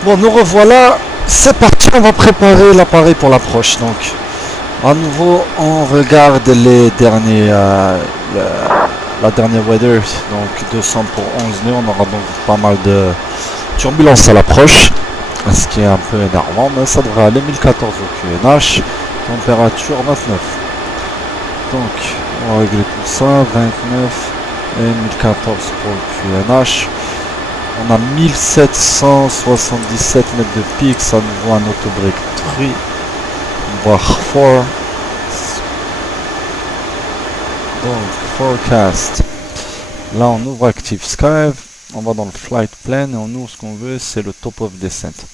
Bon, nous revoilà. C'est parti, on va préparer l'appareil pour l'approche. Donc, à nouveau, on regarde les derniers, la dernière weather. Donc, 200 pour 11 nœuds. On aura donc pas mal de turbulences à l'approche. Ce qui est un peu énervant, mais ça devrait aller. 1014 au QNH. Température 29. Donc, on va régler tout ça. 29 et 1014 pour le QNH. On a 1777 mètres de pic, ça nous voit un autobreak 3, voire 4. Donc, forecast. Là, on ouvre Active Sky, on va dans le flight plan et on ouvre ce qu'on veut, c'est le top of descent.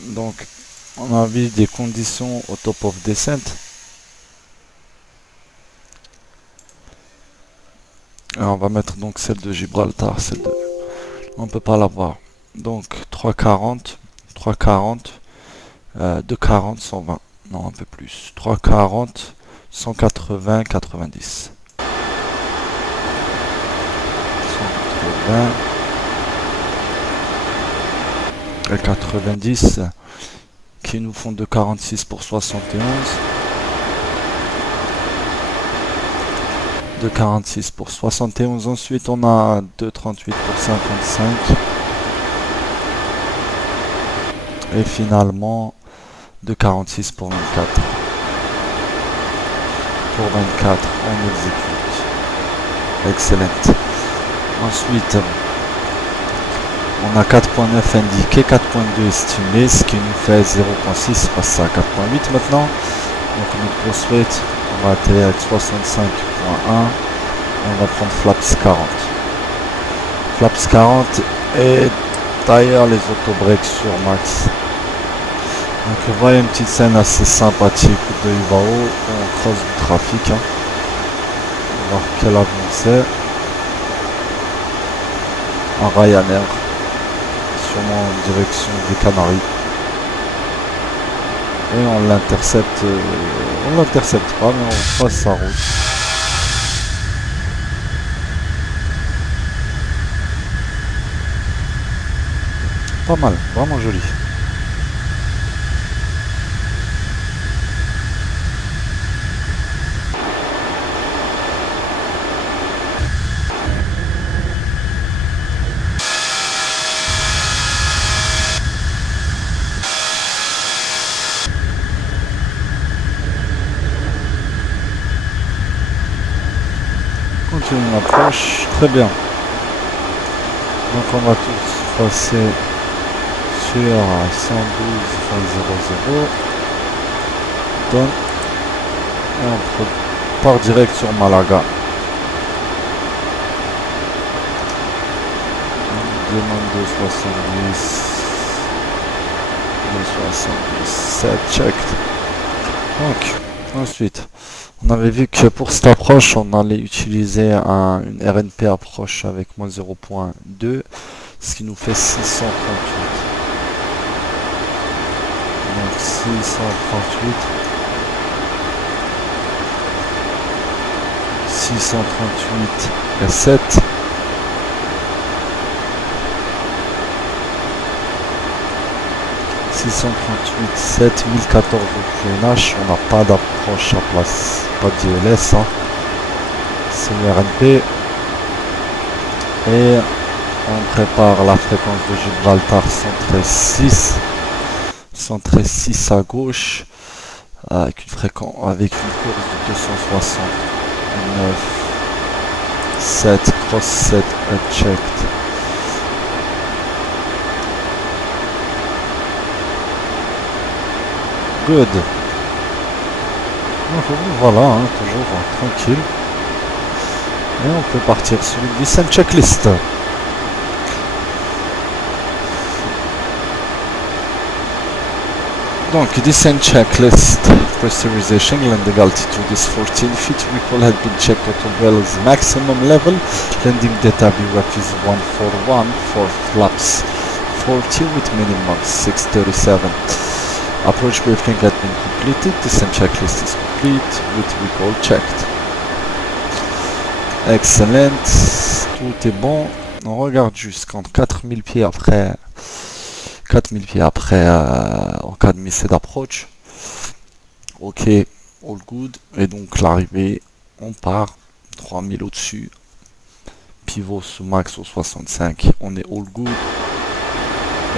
Donc, on a vu des conditions au top of descent. Et on va mettre donc celle de Gibraltar, celle de... On peut pas la voir. Donc 340, 340, 240, 120. Non, un peu plus. 340, 180, 90. 180 et 90 qui nous font 246 pour 71. 2,46 pour 71, ensuite on a 2,38 pour 55 et finalement 2,46 pour 24. Pour 24 on exécute, excellent. Ensuite on a 4,9 indiqué, 4,2 estimé, ce qui nous fait 0,6, passe à 4,8 maintenant. Donc notre gross rate, on va atterrir avec 65,1. On va prendre flaps 40. Flaps 40 et d'ailleurs les autobreaks sur max. Donc vous voyez une petite scène assez sympathique de IVAO. On croise du trafic. Hein. On va voir quel avion c'est. Un Ryanair. Sûrement en direction des Canaries. Et on l'intercepte. On l'intercepte pas, mais on passe sa route. Pas mal, vraiment joli. Continue l'approche, très bien. Donc on va tous passer sur 112.00. Donne. Et on part direct sur Malaga. On demande 270. 277 checked. Donc, ensuite, on avait vu que pour cette approche, on allait utiliser une RNP approche avec moins 0.2, ce qui nous fait 638. Donc 638. 638 et 7. « 638, 7, 1014 au QNH, on n'a pas d'approche à place, pas d'ILS, hein. C'est une RNP. Et on prépare la fréquence de Gibraltar 113.6, 113.6 à gauche, avec une fréquence, avec une course de 269, 7, cross 7, unchecked. Good. Donc voilà, hein, toujours tranquille. Et on peut partir sur une descent checklist. Donc, descent checklist. Pressurization, landing altitude is 14 feet. Recall had been checked at Well's maximum level. Landing data VWAP is 141 for flaps 40 with minimum 637. Approach briefing had been completed. Descent checklist is complete with recall checked. Excellent. Tout est bon. On regarde jusqu'en 4000 pieds après. 4000 pieds après en cas de missile d'approche. Ok, all good. Et donc l'arrivée, on part 3000 au-dessus. Pivot sous max au 65. On est all good.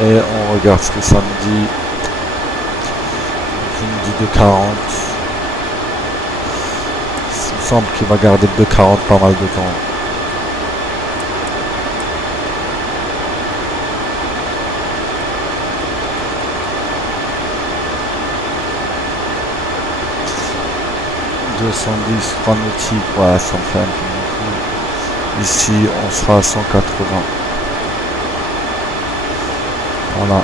Et on regarde ce que ça nous dit. Il nous dit 2,40. Il me semble qu'il va garder le 2,40 pas mal de temps. « 210, 3 nautiques, ouais, ça me fait un peu beaucoup. Ici, on sera à 180. Voilà.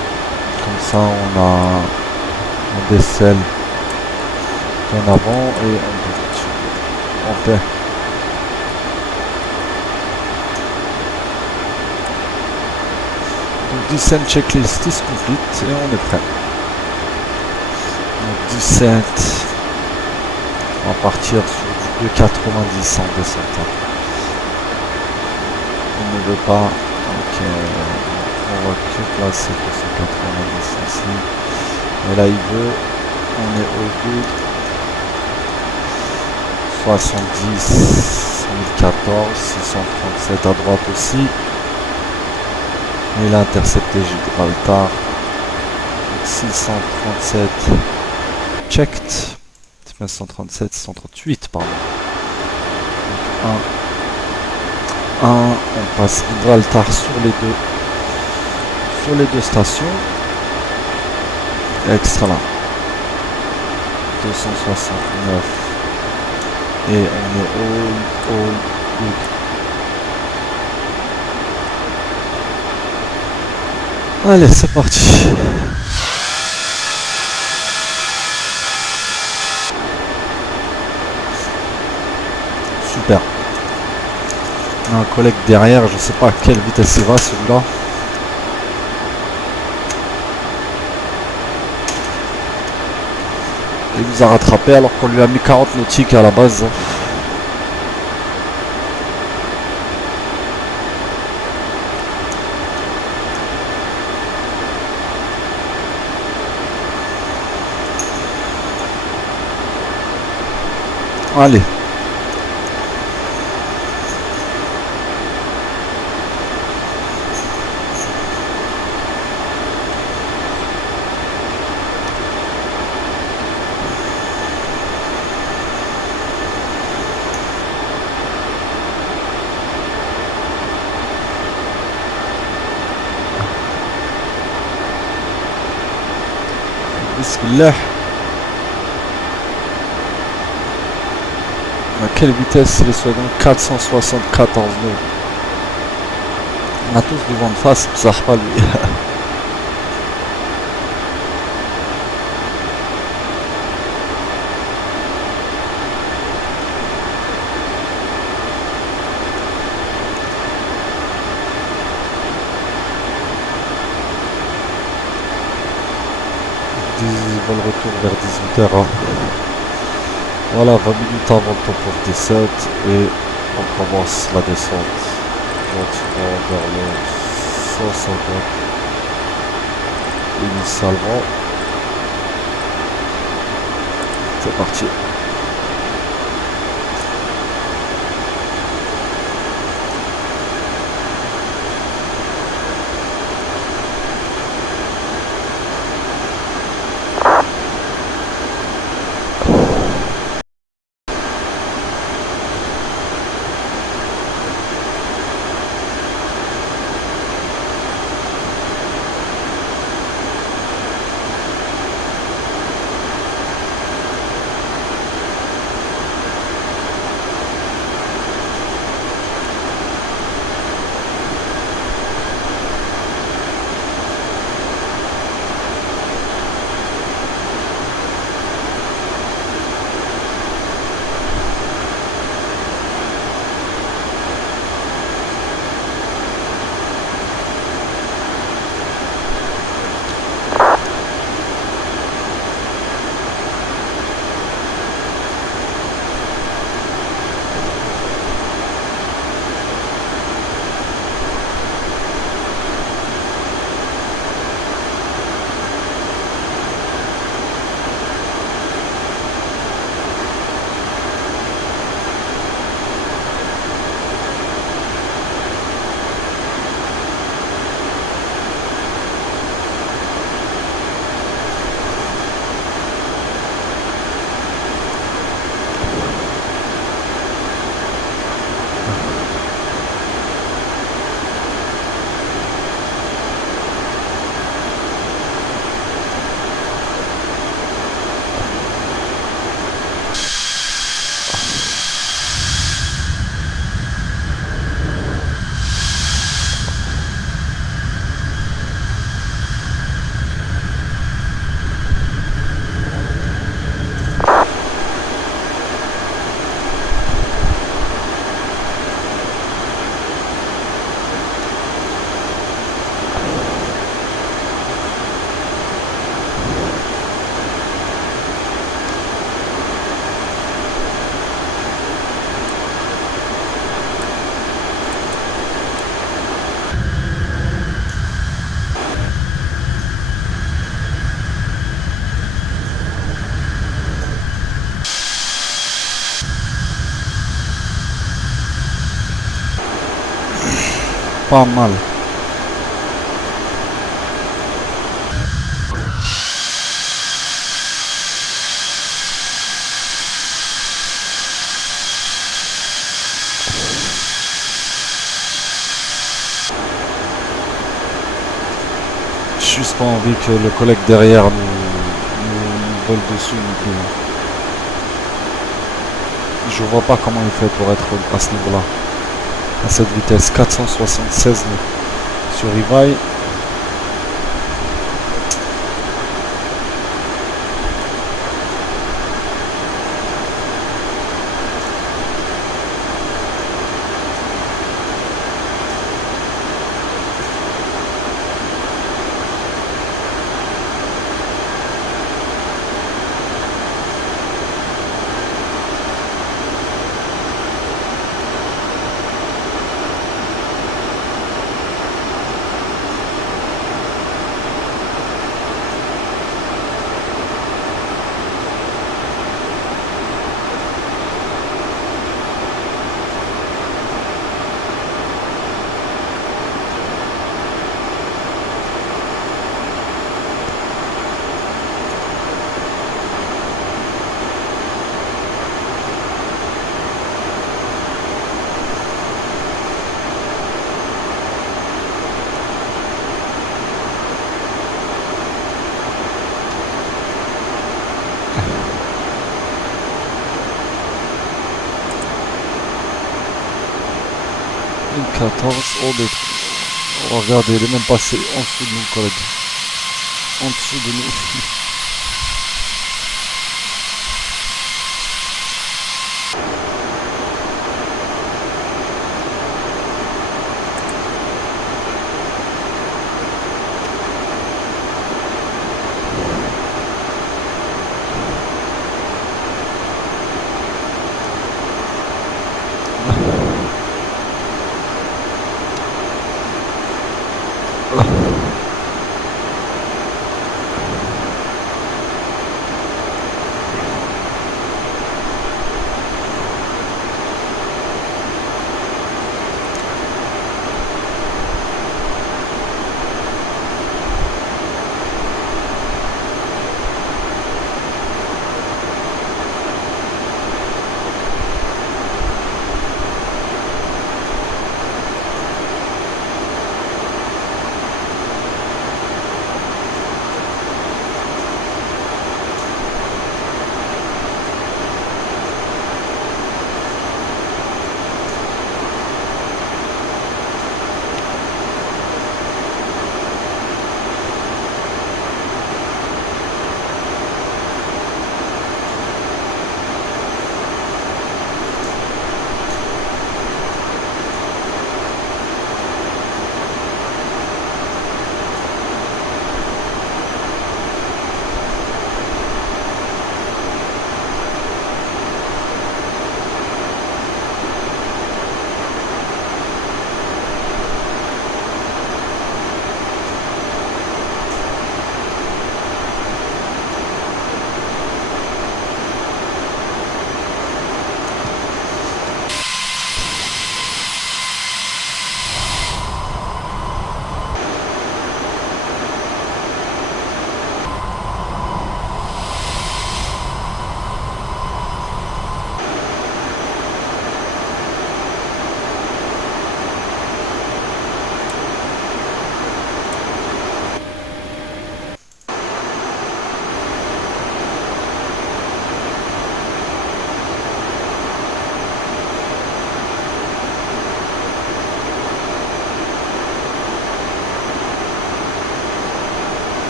Comme ça, on décèle bien avant et on paie. Donc, descent checklist is complete et on est prêt. Donc, descent. On va partir sur du 2,90 en descente. On ne veut pas. Donc, on va tout placer pour 190 ici. Et là, il veut. On est au good. 70, 1014, 637 à droite aussi. Et il a intercepté Gibraltar. 637 checked. 137, 138, pardon. Donc 1, on passe Gibraltar sur les deux stations. Extra là. 269. Et on est all good. Allez, c'est parti. Super. On a un collègue derrière, je sais pas à quelle vitesse il va celui-là. Il nous a rattrapé alors qu'on lui a mis 40 nautiques à la base. Allez. Bismillah. À quelle vitesse les soignants? 474 nœuds. On a tous du vent de face, ça ne pas lui. Le retour vers 18h. Hein. Voilà, 20 minutes avant le top of descent et on commence la descente. Gentiment vers le 150 initialement. C'est parti. pas mal. J'ai juste pas envie que le collègue derrière nous vole dessus non plus. Je vois pas comment il fait pour être à ce niveau-là. À cette vitesse, 476 sur IVAO. Une 14, oh regardez, il est même passé en dessous de nous, collègue. En dessous de nous.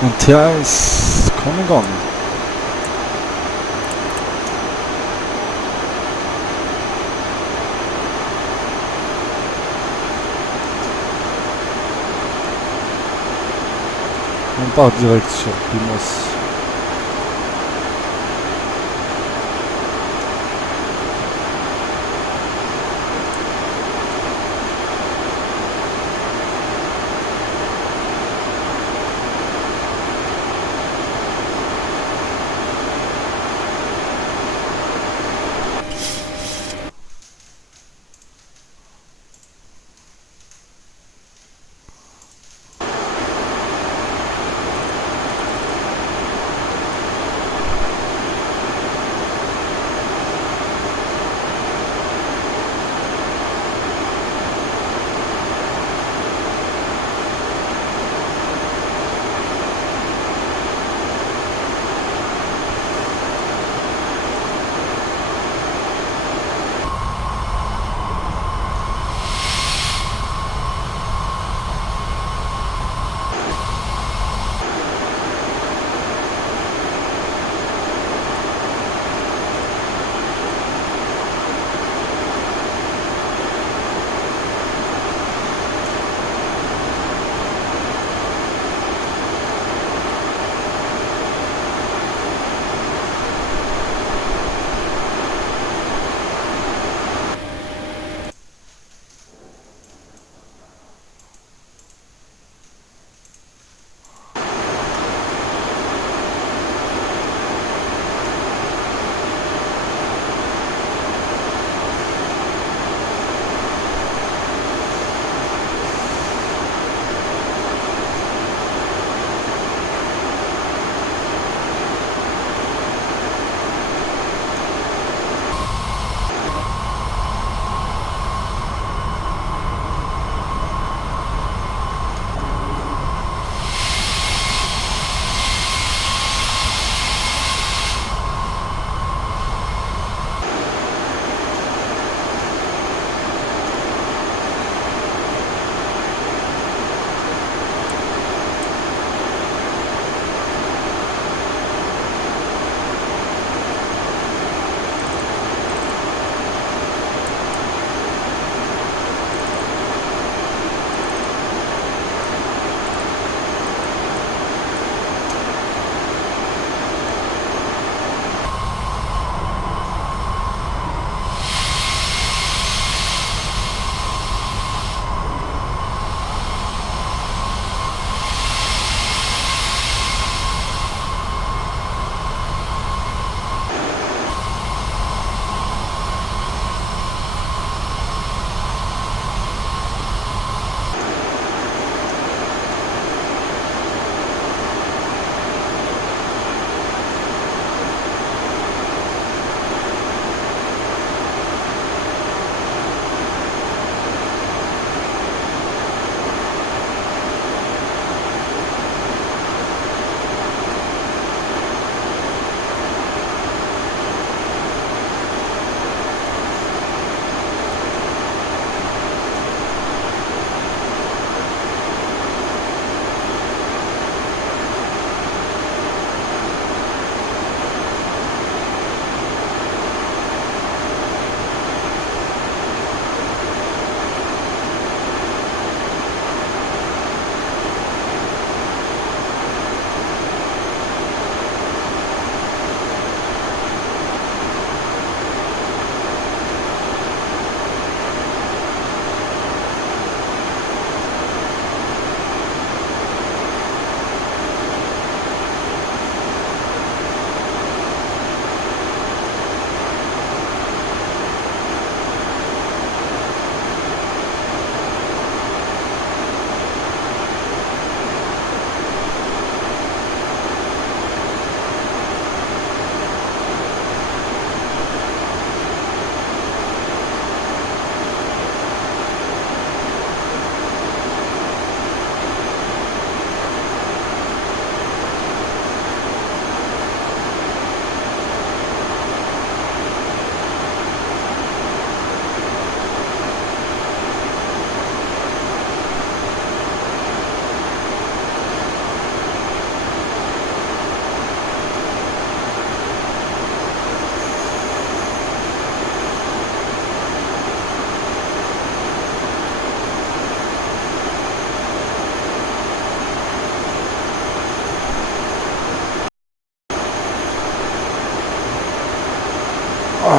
And TI is coming on. On part direct sur Pimos.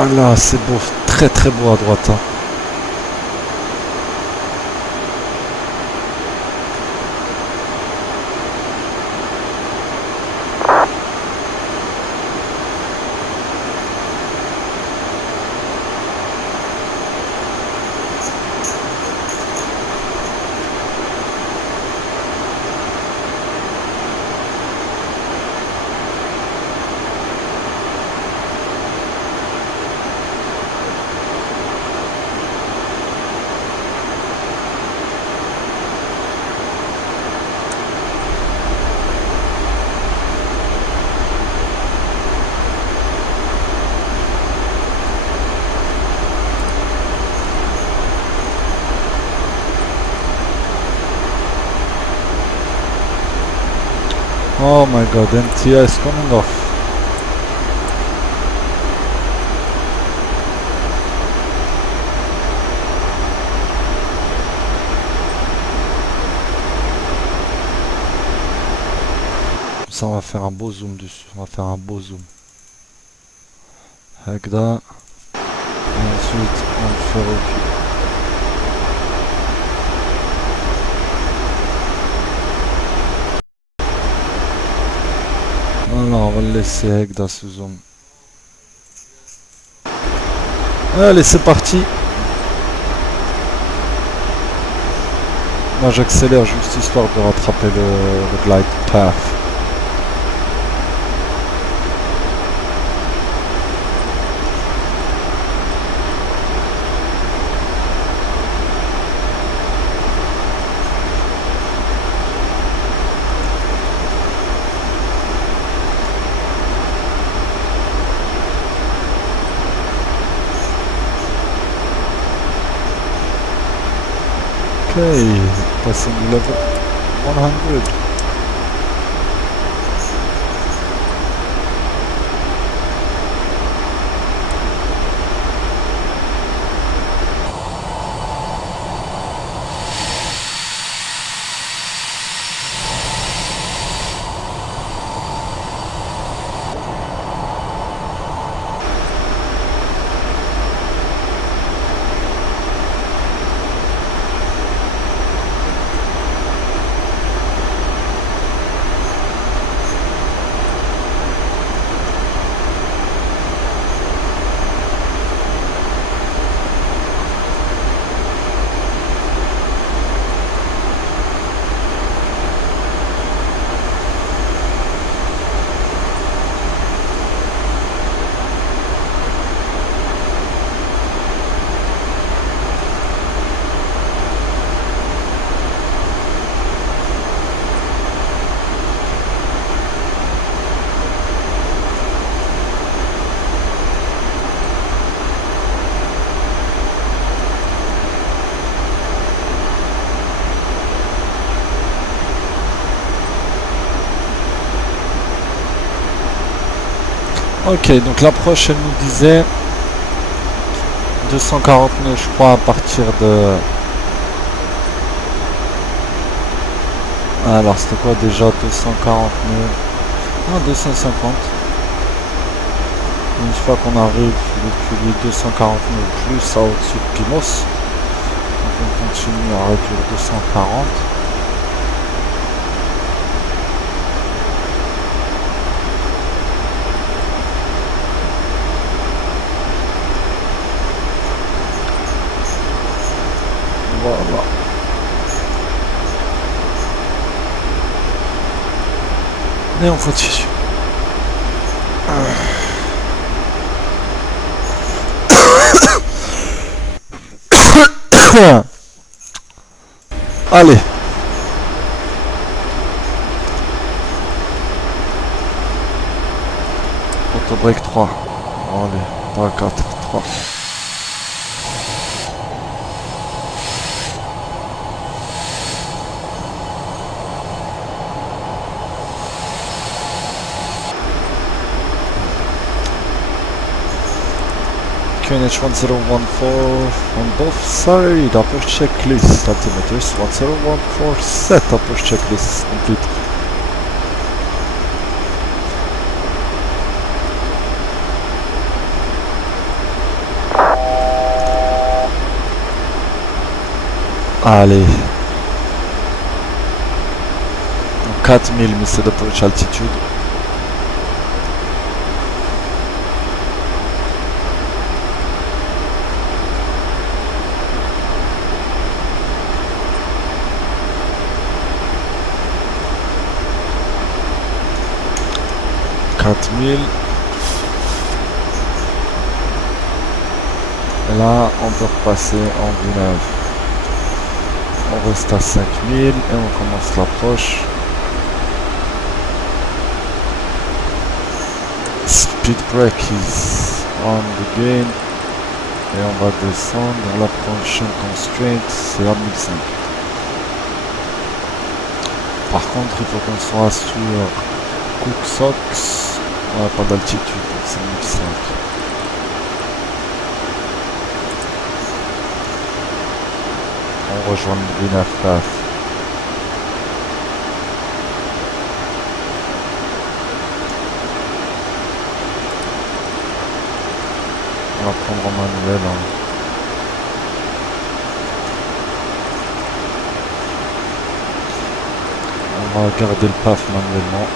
Voilà, c'est beau, très très beau à droite. Hein. Oh my god, MTS coming off. Ça, on va faire un beau zoom dessus. On va faire un beau zoom. Hagda. Et ensuite, on le fait reculer. Voilà, on va le laisser Hagda ce zoom. Allez, c'est parti. Moi, j'accélère juste histoire de rattraper le glide path. Okay, passing level 100. Ok, donc l'approche elle nous disait 249 je crois à partir de... Alors c'était quoi déjà 249? Ah 250. Une fois qu'on arrive depuis les 249 plus à au-dessus de Pimos. Donc on continue à réduire 240. Voilà. Et on continue. Allez. Auto break 3. Allez, pas 4, 3. QNH1014 on both sides, upper checklist, altimeters 1014 set, upper checklist complete. Allez. 4000 mais c'est d'approach altitude. Et là, on peut repasser en V9. On reste à 5000 et on commence l'approche. Speed break is on the gain. Et on va descendre. La prochaine constraint, c'est à 1005. Par contre, il faut qu'on soit sur Cooksox. Pas d'altitude, donc c'est 1005. On rejoint le V9 path. On va prendre en manuel. On va garder le path manuellement.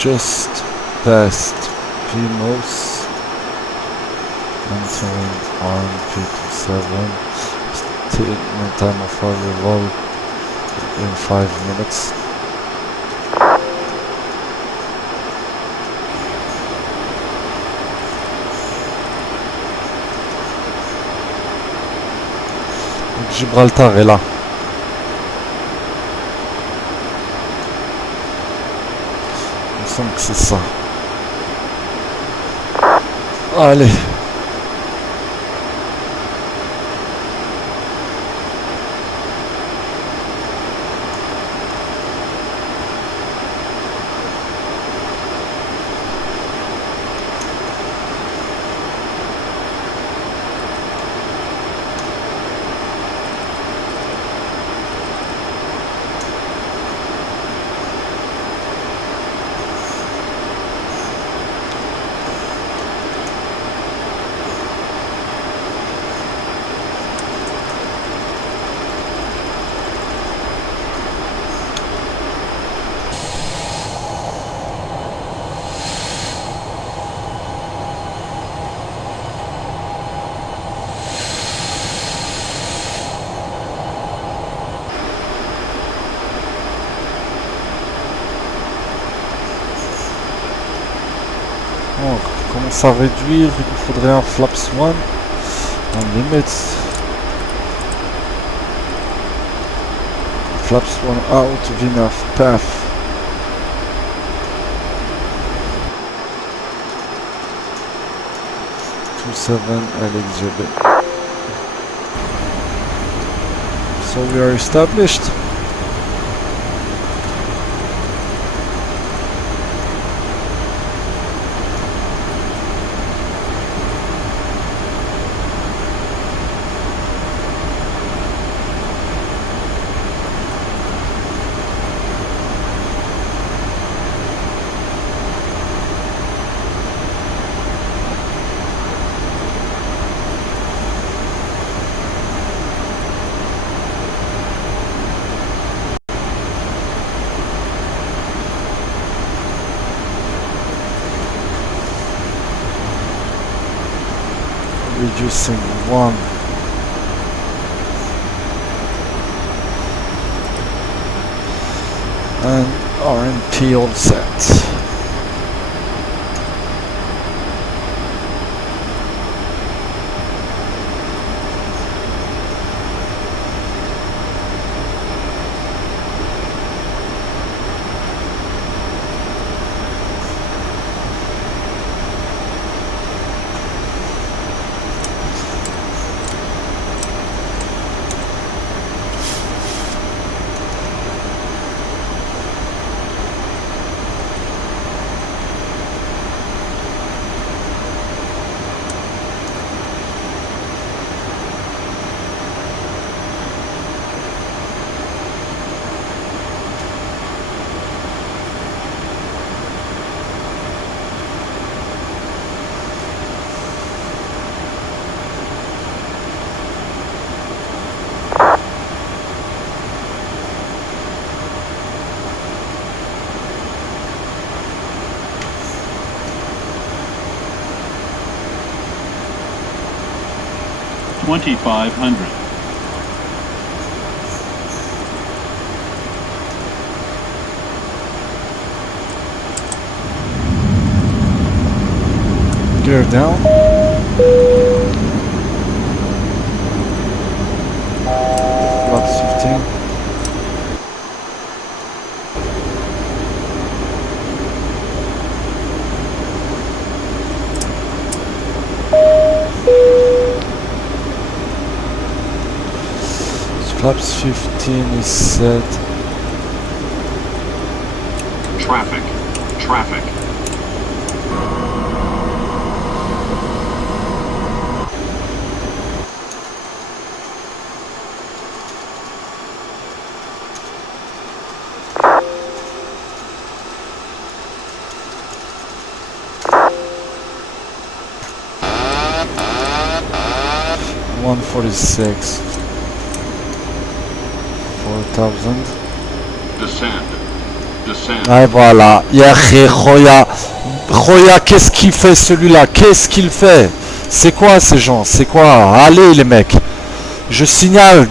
Just past PMOS, entering on P27, statement time of arrival in 5 minutes. Donc Gibraltar est là. Il me semble que c'est ça. Allez. Donc, on commence à réduire, il nous faudrait un flaps 1 on limits. Flaps 1 out, V9 path. DAAG-LXGB. So we are established. Reducing 1. And RNP all set. 2500. Gear down. Flaps 15. Flaps 15 is set. Traffic. Traffic. $146. 4000. Descend. Descend. Ah voilà, Khoya, Khoya, qu'est-ce qu'il fait celui-là? Qu'est-ce qu'il fait? C'est quoi ces gens? C'est quoi? Allez les mecs, je signale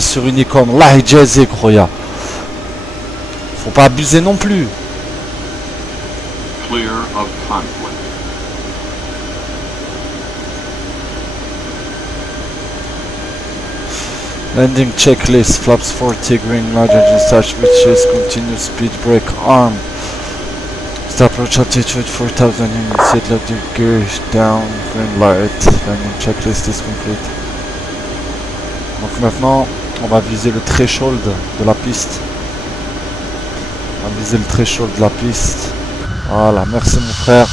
sur une icône. Allah hijazi Khoya. Faut pas abuser non plus. Clear of conflict. Landing checklist, flaps 40, green light, engine start, switches, continuous speed brake arm. Start approach altitude 4000 units, set lock the gear down, green light, landing checklist is complete. Donc maintenant, on va viser le threshold de la piste. On va viser le threshold de la piste. Voilà, merci mon frère.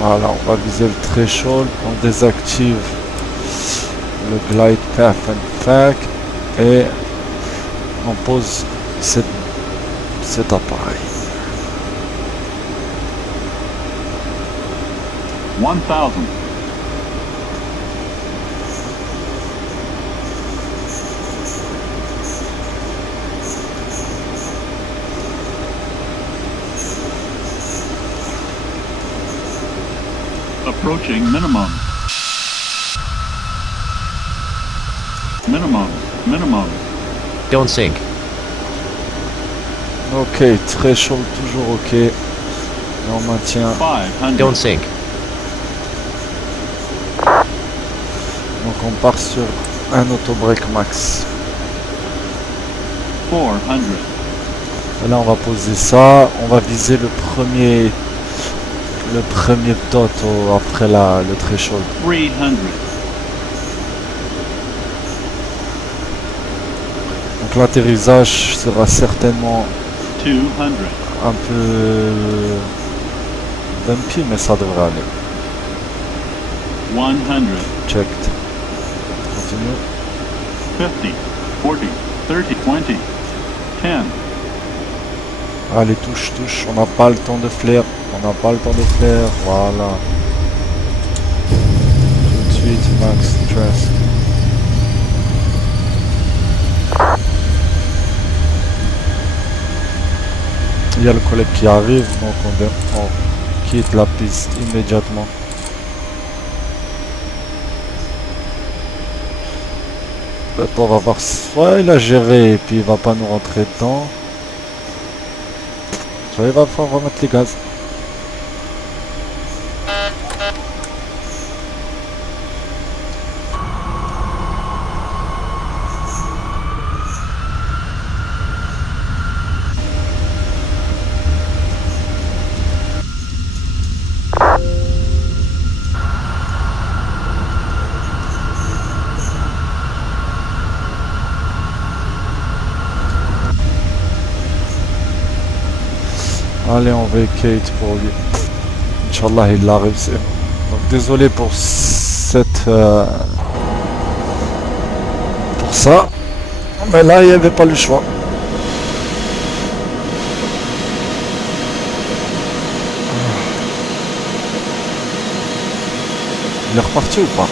Voilà, on va viser le threshold, on désactive le glide path and pack et on pose cet appareil. 1000. Approaching minimum. Minimum. Don't sink. Ok, threshold toujours ok. Et on maintient. 500. Don't sink. Donc on part sur un auto break max. 400. Et là on va poser ça. On va viser le premier dot après le threshold. 300. Donc l'atterrissage sera certainement 200. un peu bumpy, mais ça devrait aller. 100. Checked. Continue. 50. 40. 30. 20. 10. Allez, touche. On n'a pas le temps de flair. Voilà. Tout de suite, max stress. Il y a le collègue qui arrive, donc on quitte la piste immédiatement. On va voir, soit il a géré et puis il va pas nous rentrer dedans, soit il va falloir remettre les gaz. Allez, on vacate pour lui. Inch'Allah, il l'a réussi. Donc désolé pour pour ça. Mais là, il n'y avait pas le choix. Il est reparti ou pas?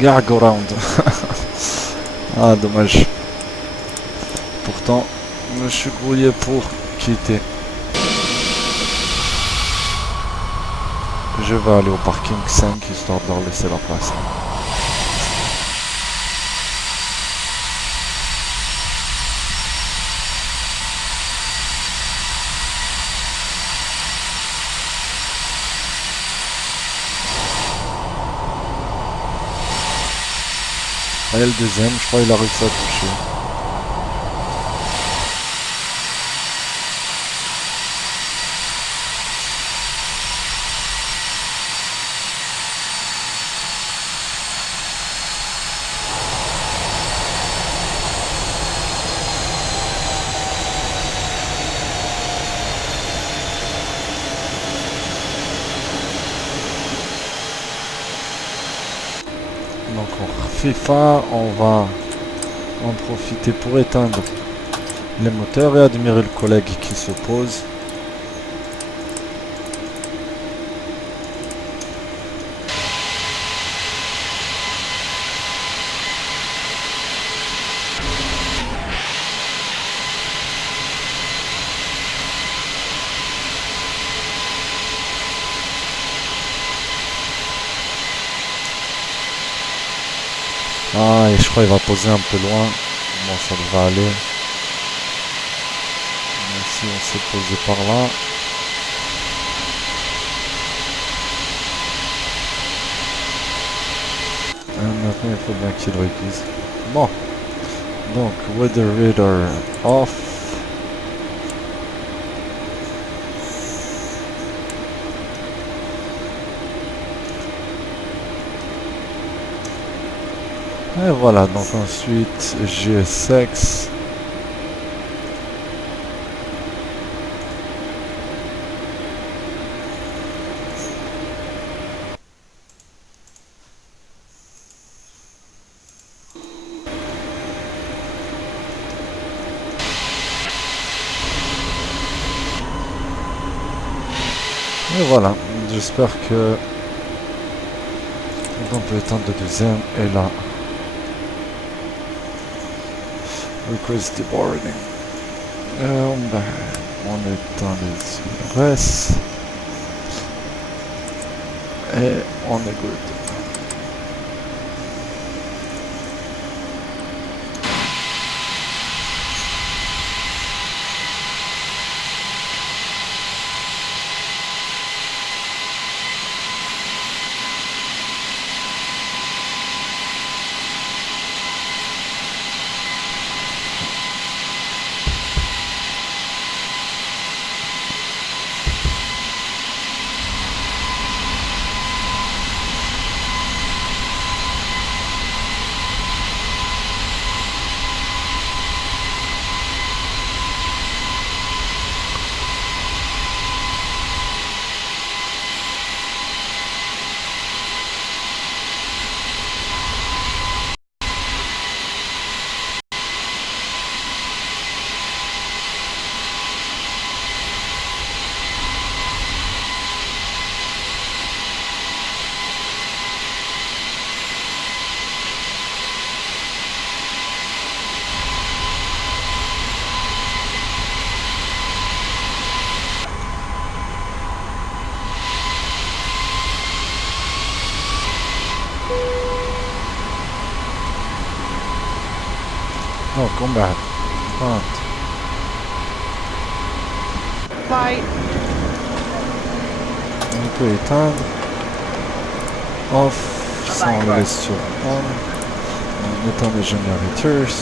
Gag around. Ah, dommage. Pourtant, je me suis grouillé pour quitter. je vais aller au parking 5 histoire de leur laisser la place. Et le deuxième, je crois qu'il a réussi à toucher. Donc on refait fin, on va en profiter pour éteindre les moteurs et admirer le collègue qui se pose. Ah, et je crois qu'il va poser un peu loin. Bon, ça devrait aller. Ici, on s'est posé par là. Et maintenant, il faut bien qu'il révise. Bon. Donc, weather radar off. Et voilà, donc ensuite GSX. Et voilà, j'espère que on peut éteindre le deuxième et là. Request deboarding. On éteint les IRS. Et on est good. Oh, come back. Front. Bye. On peut éteindre. Off. Ça on le laisse sur on. On éteint les generators.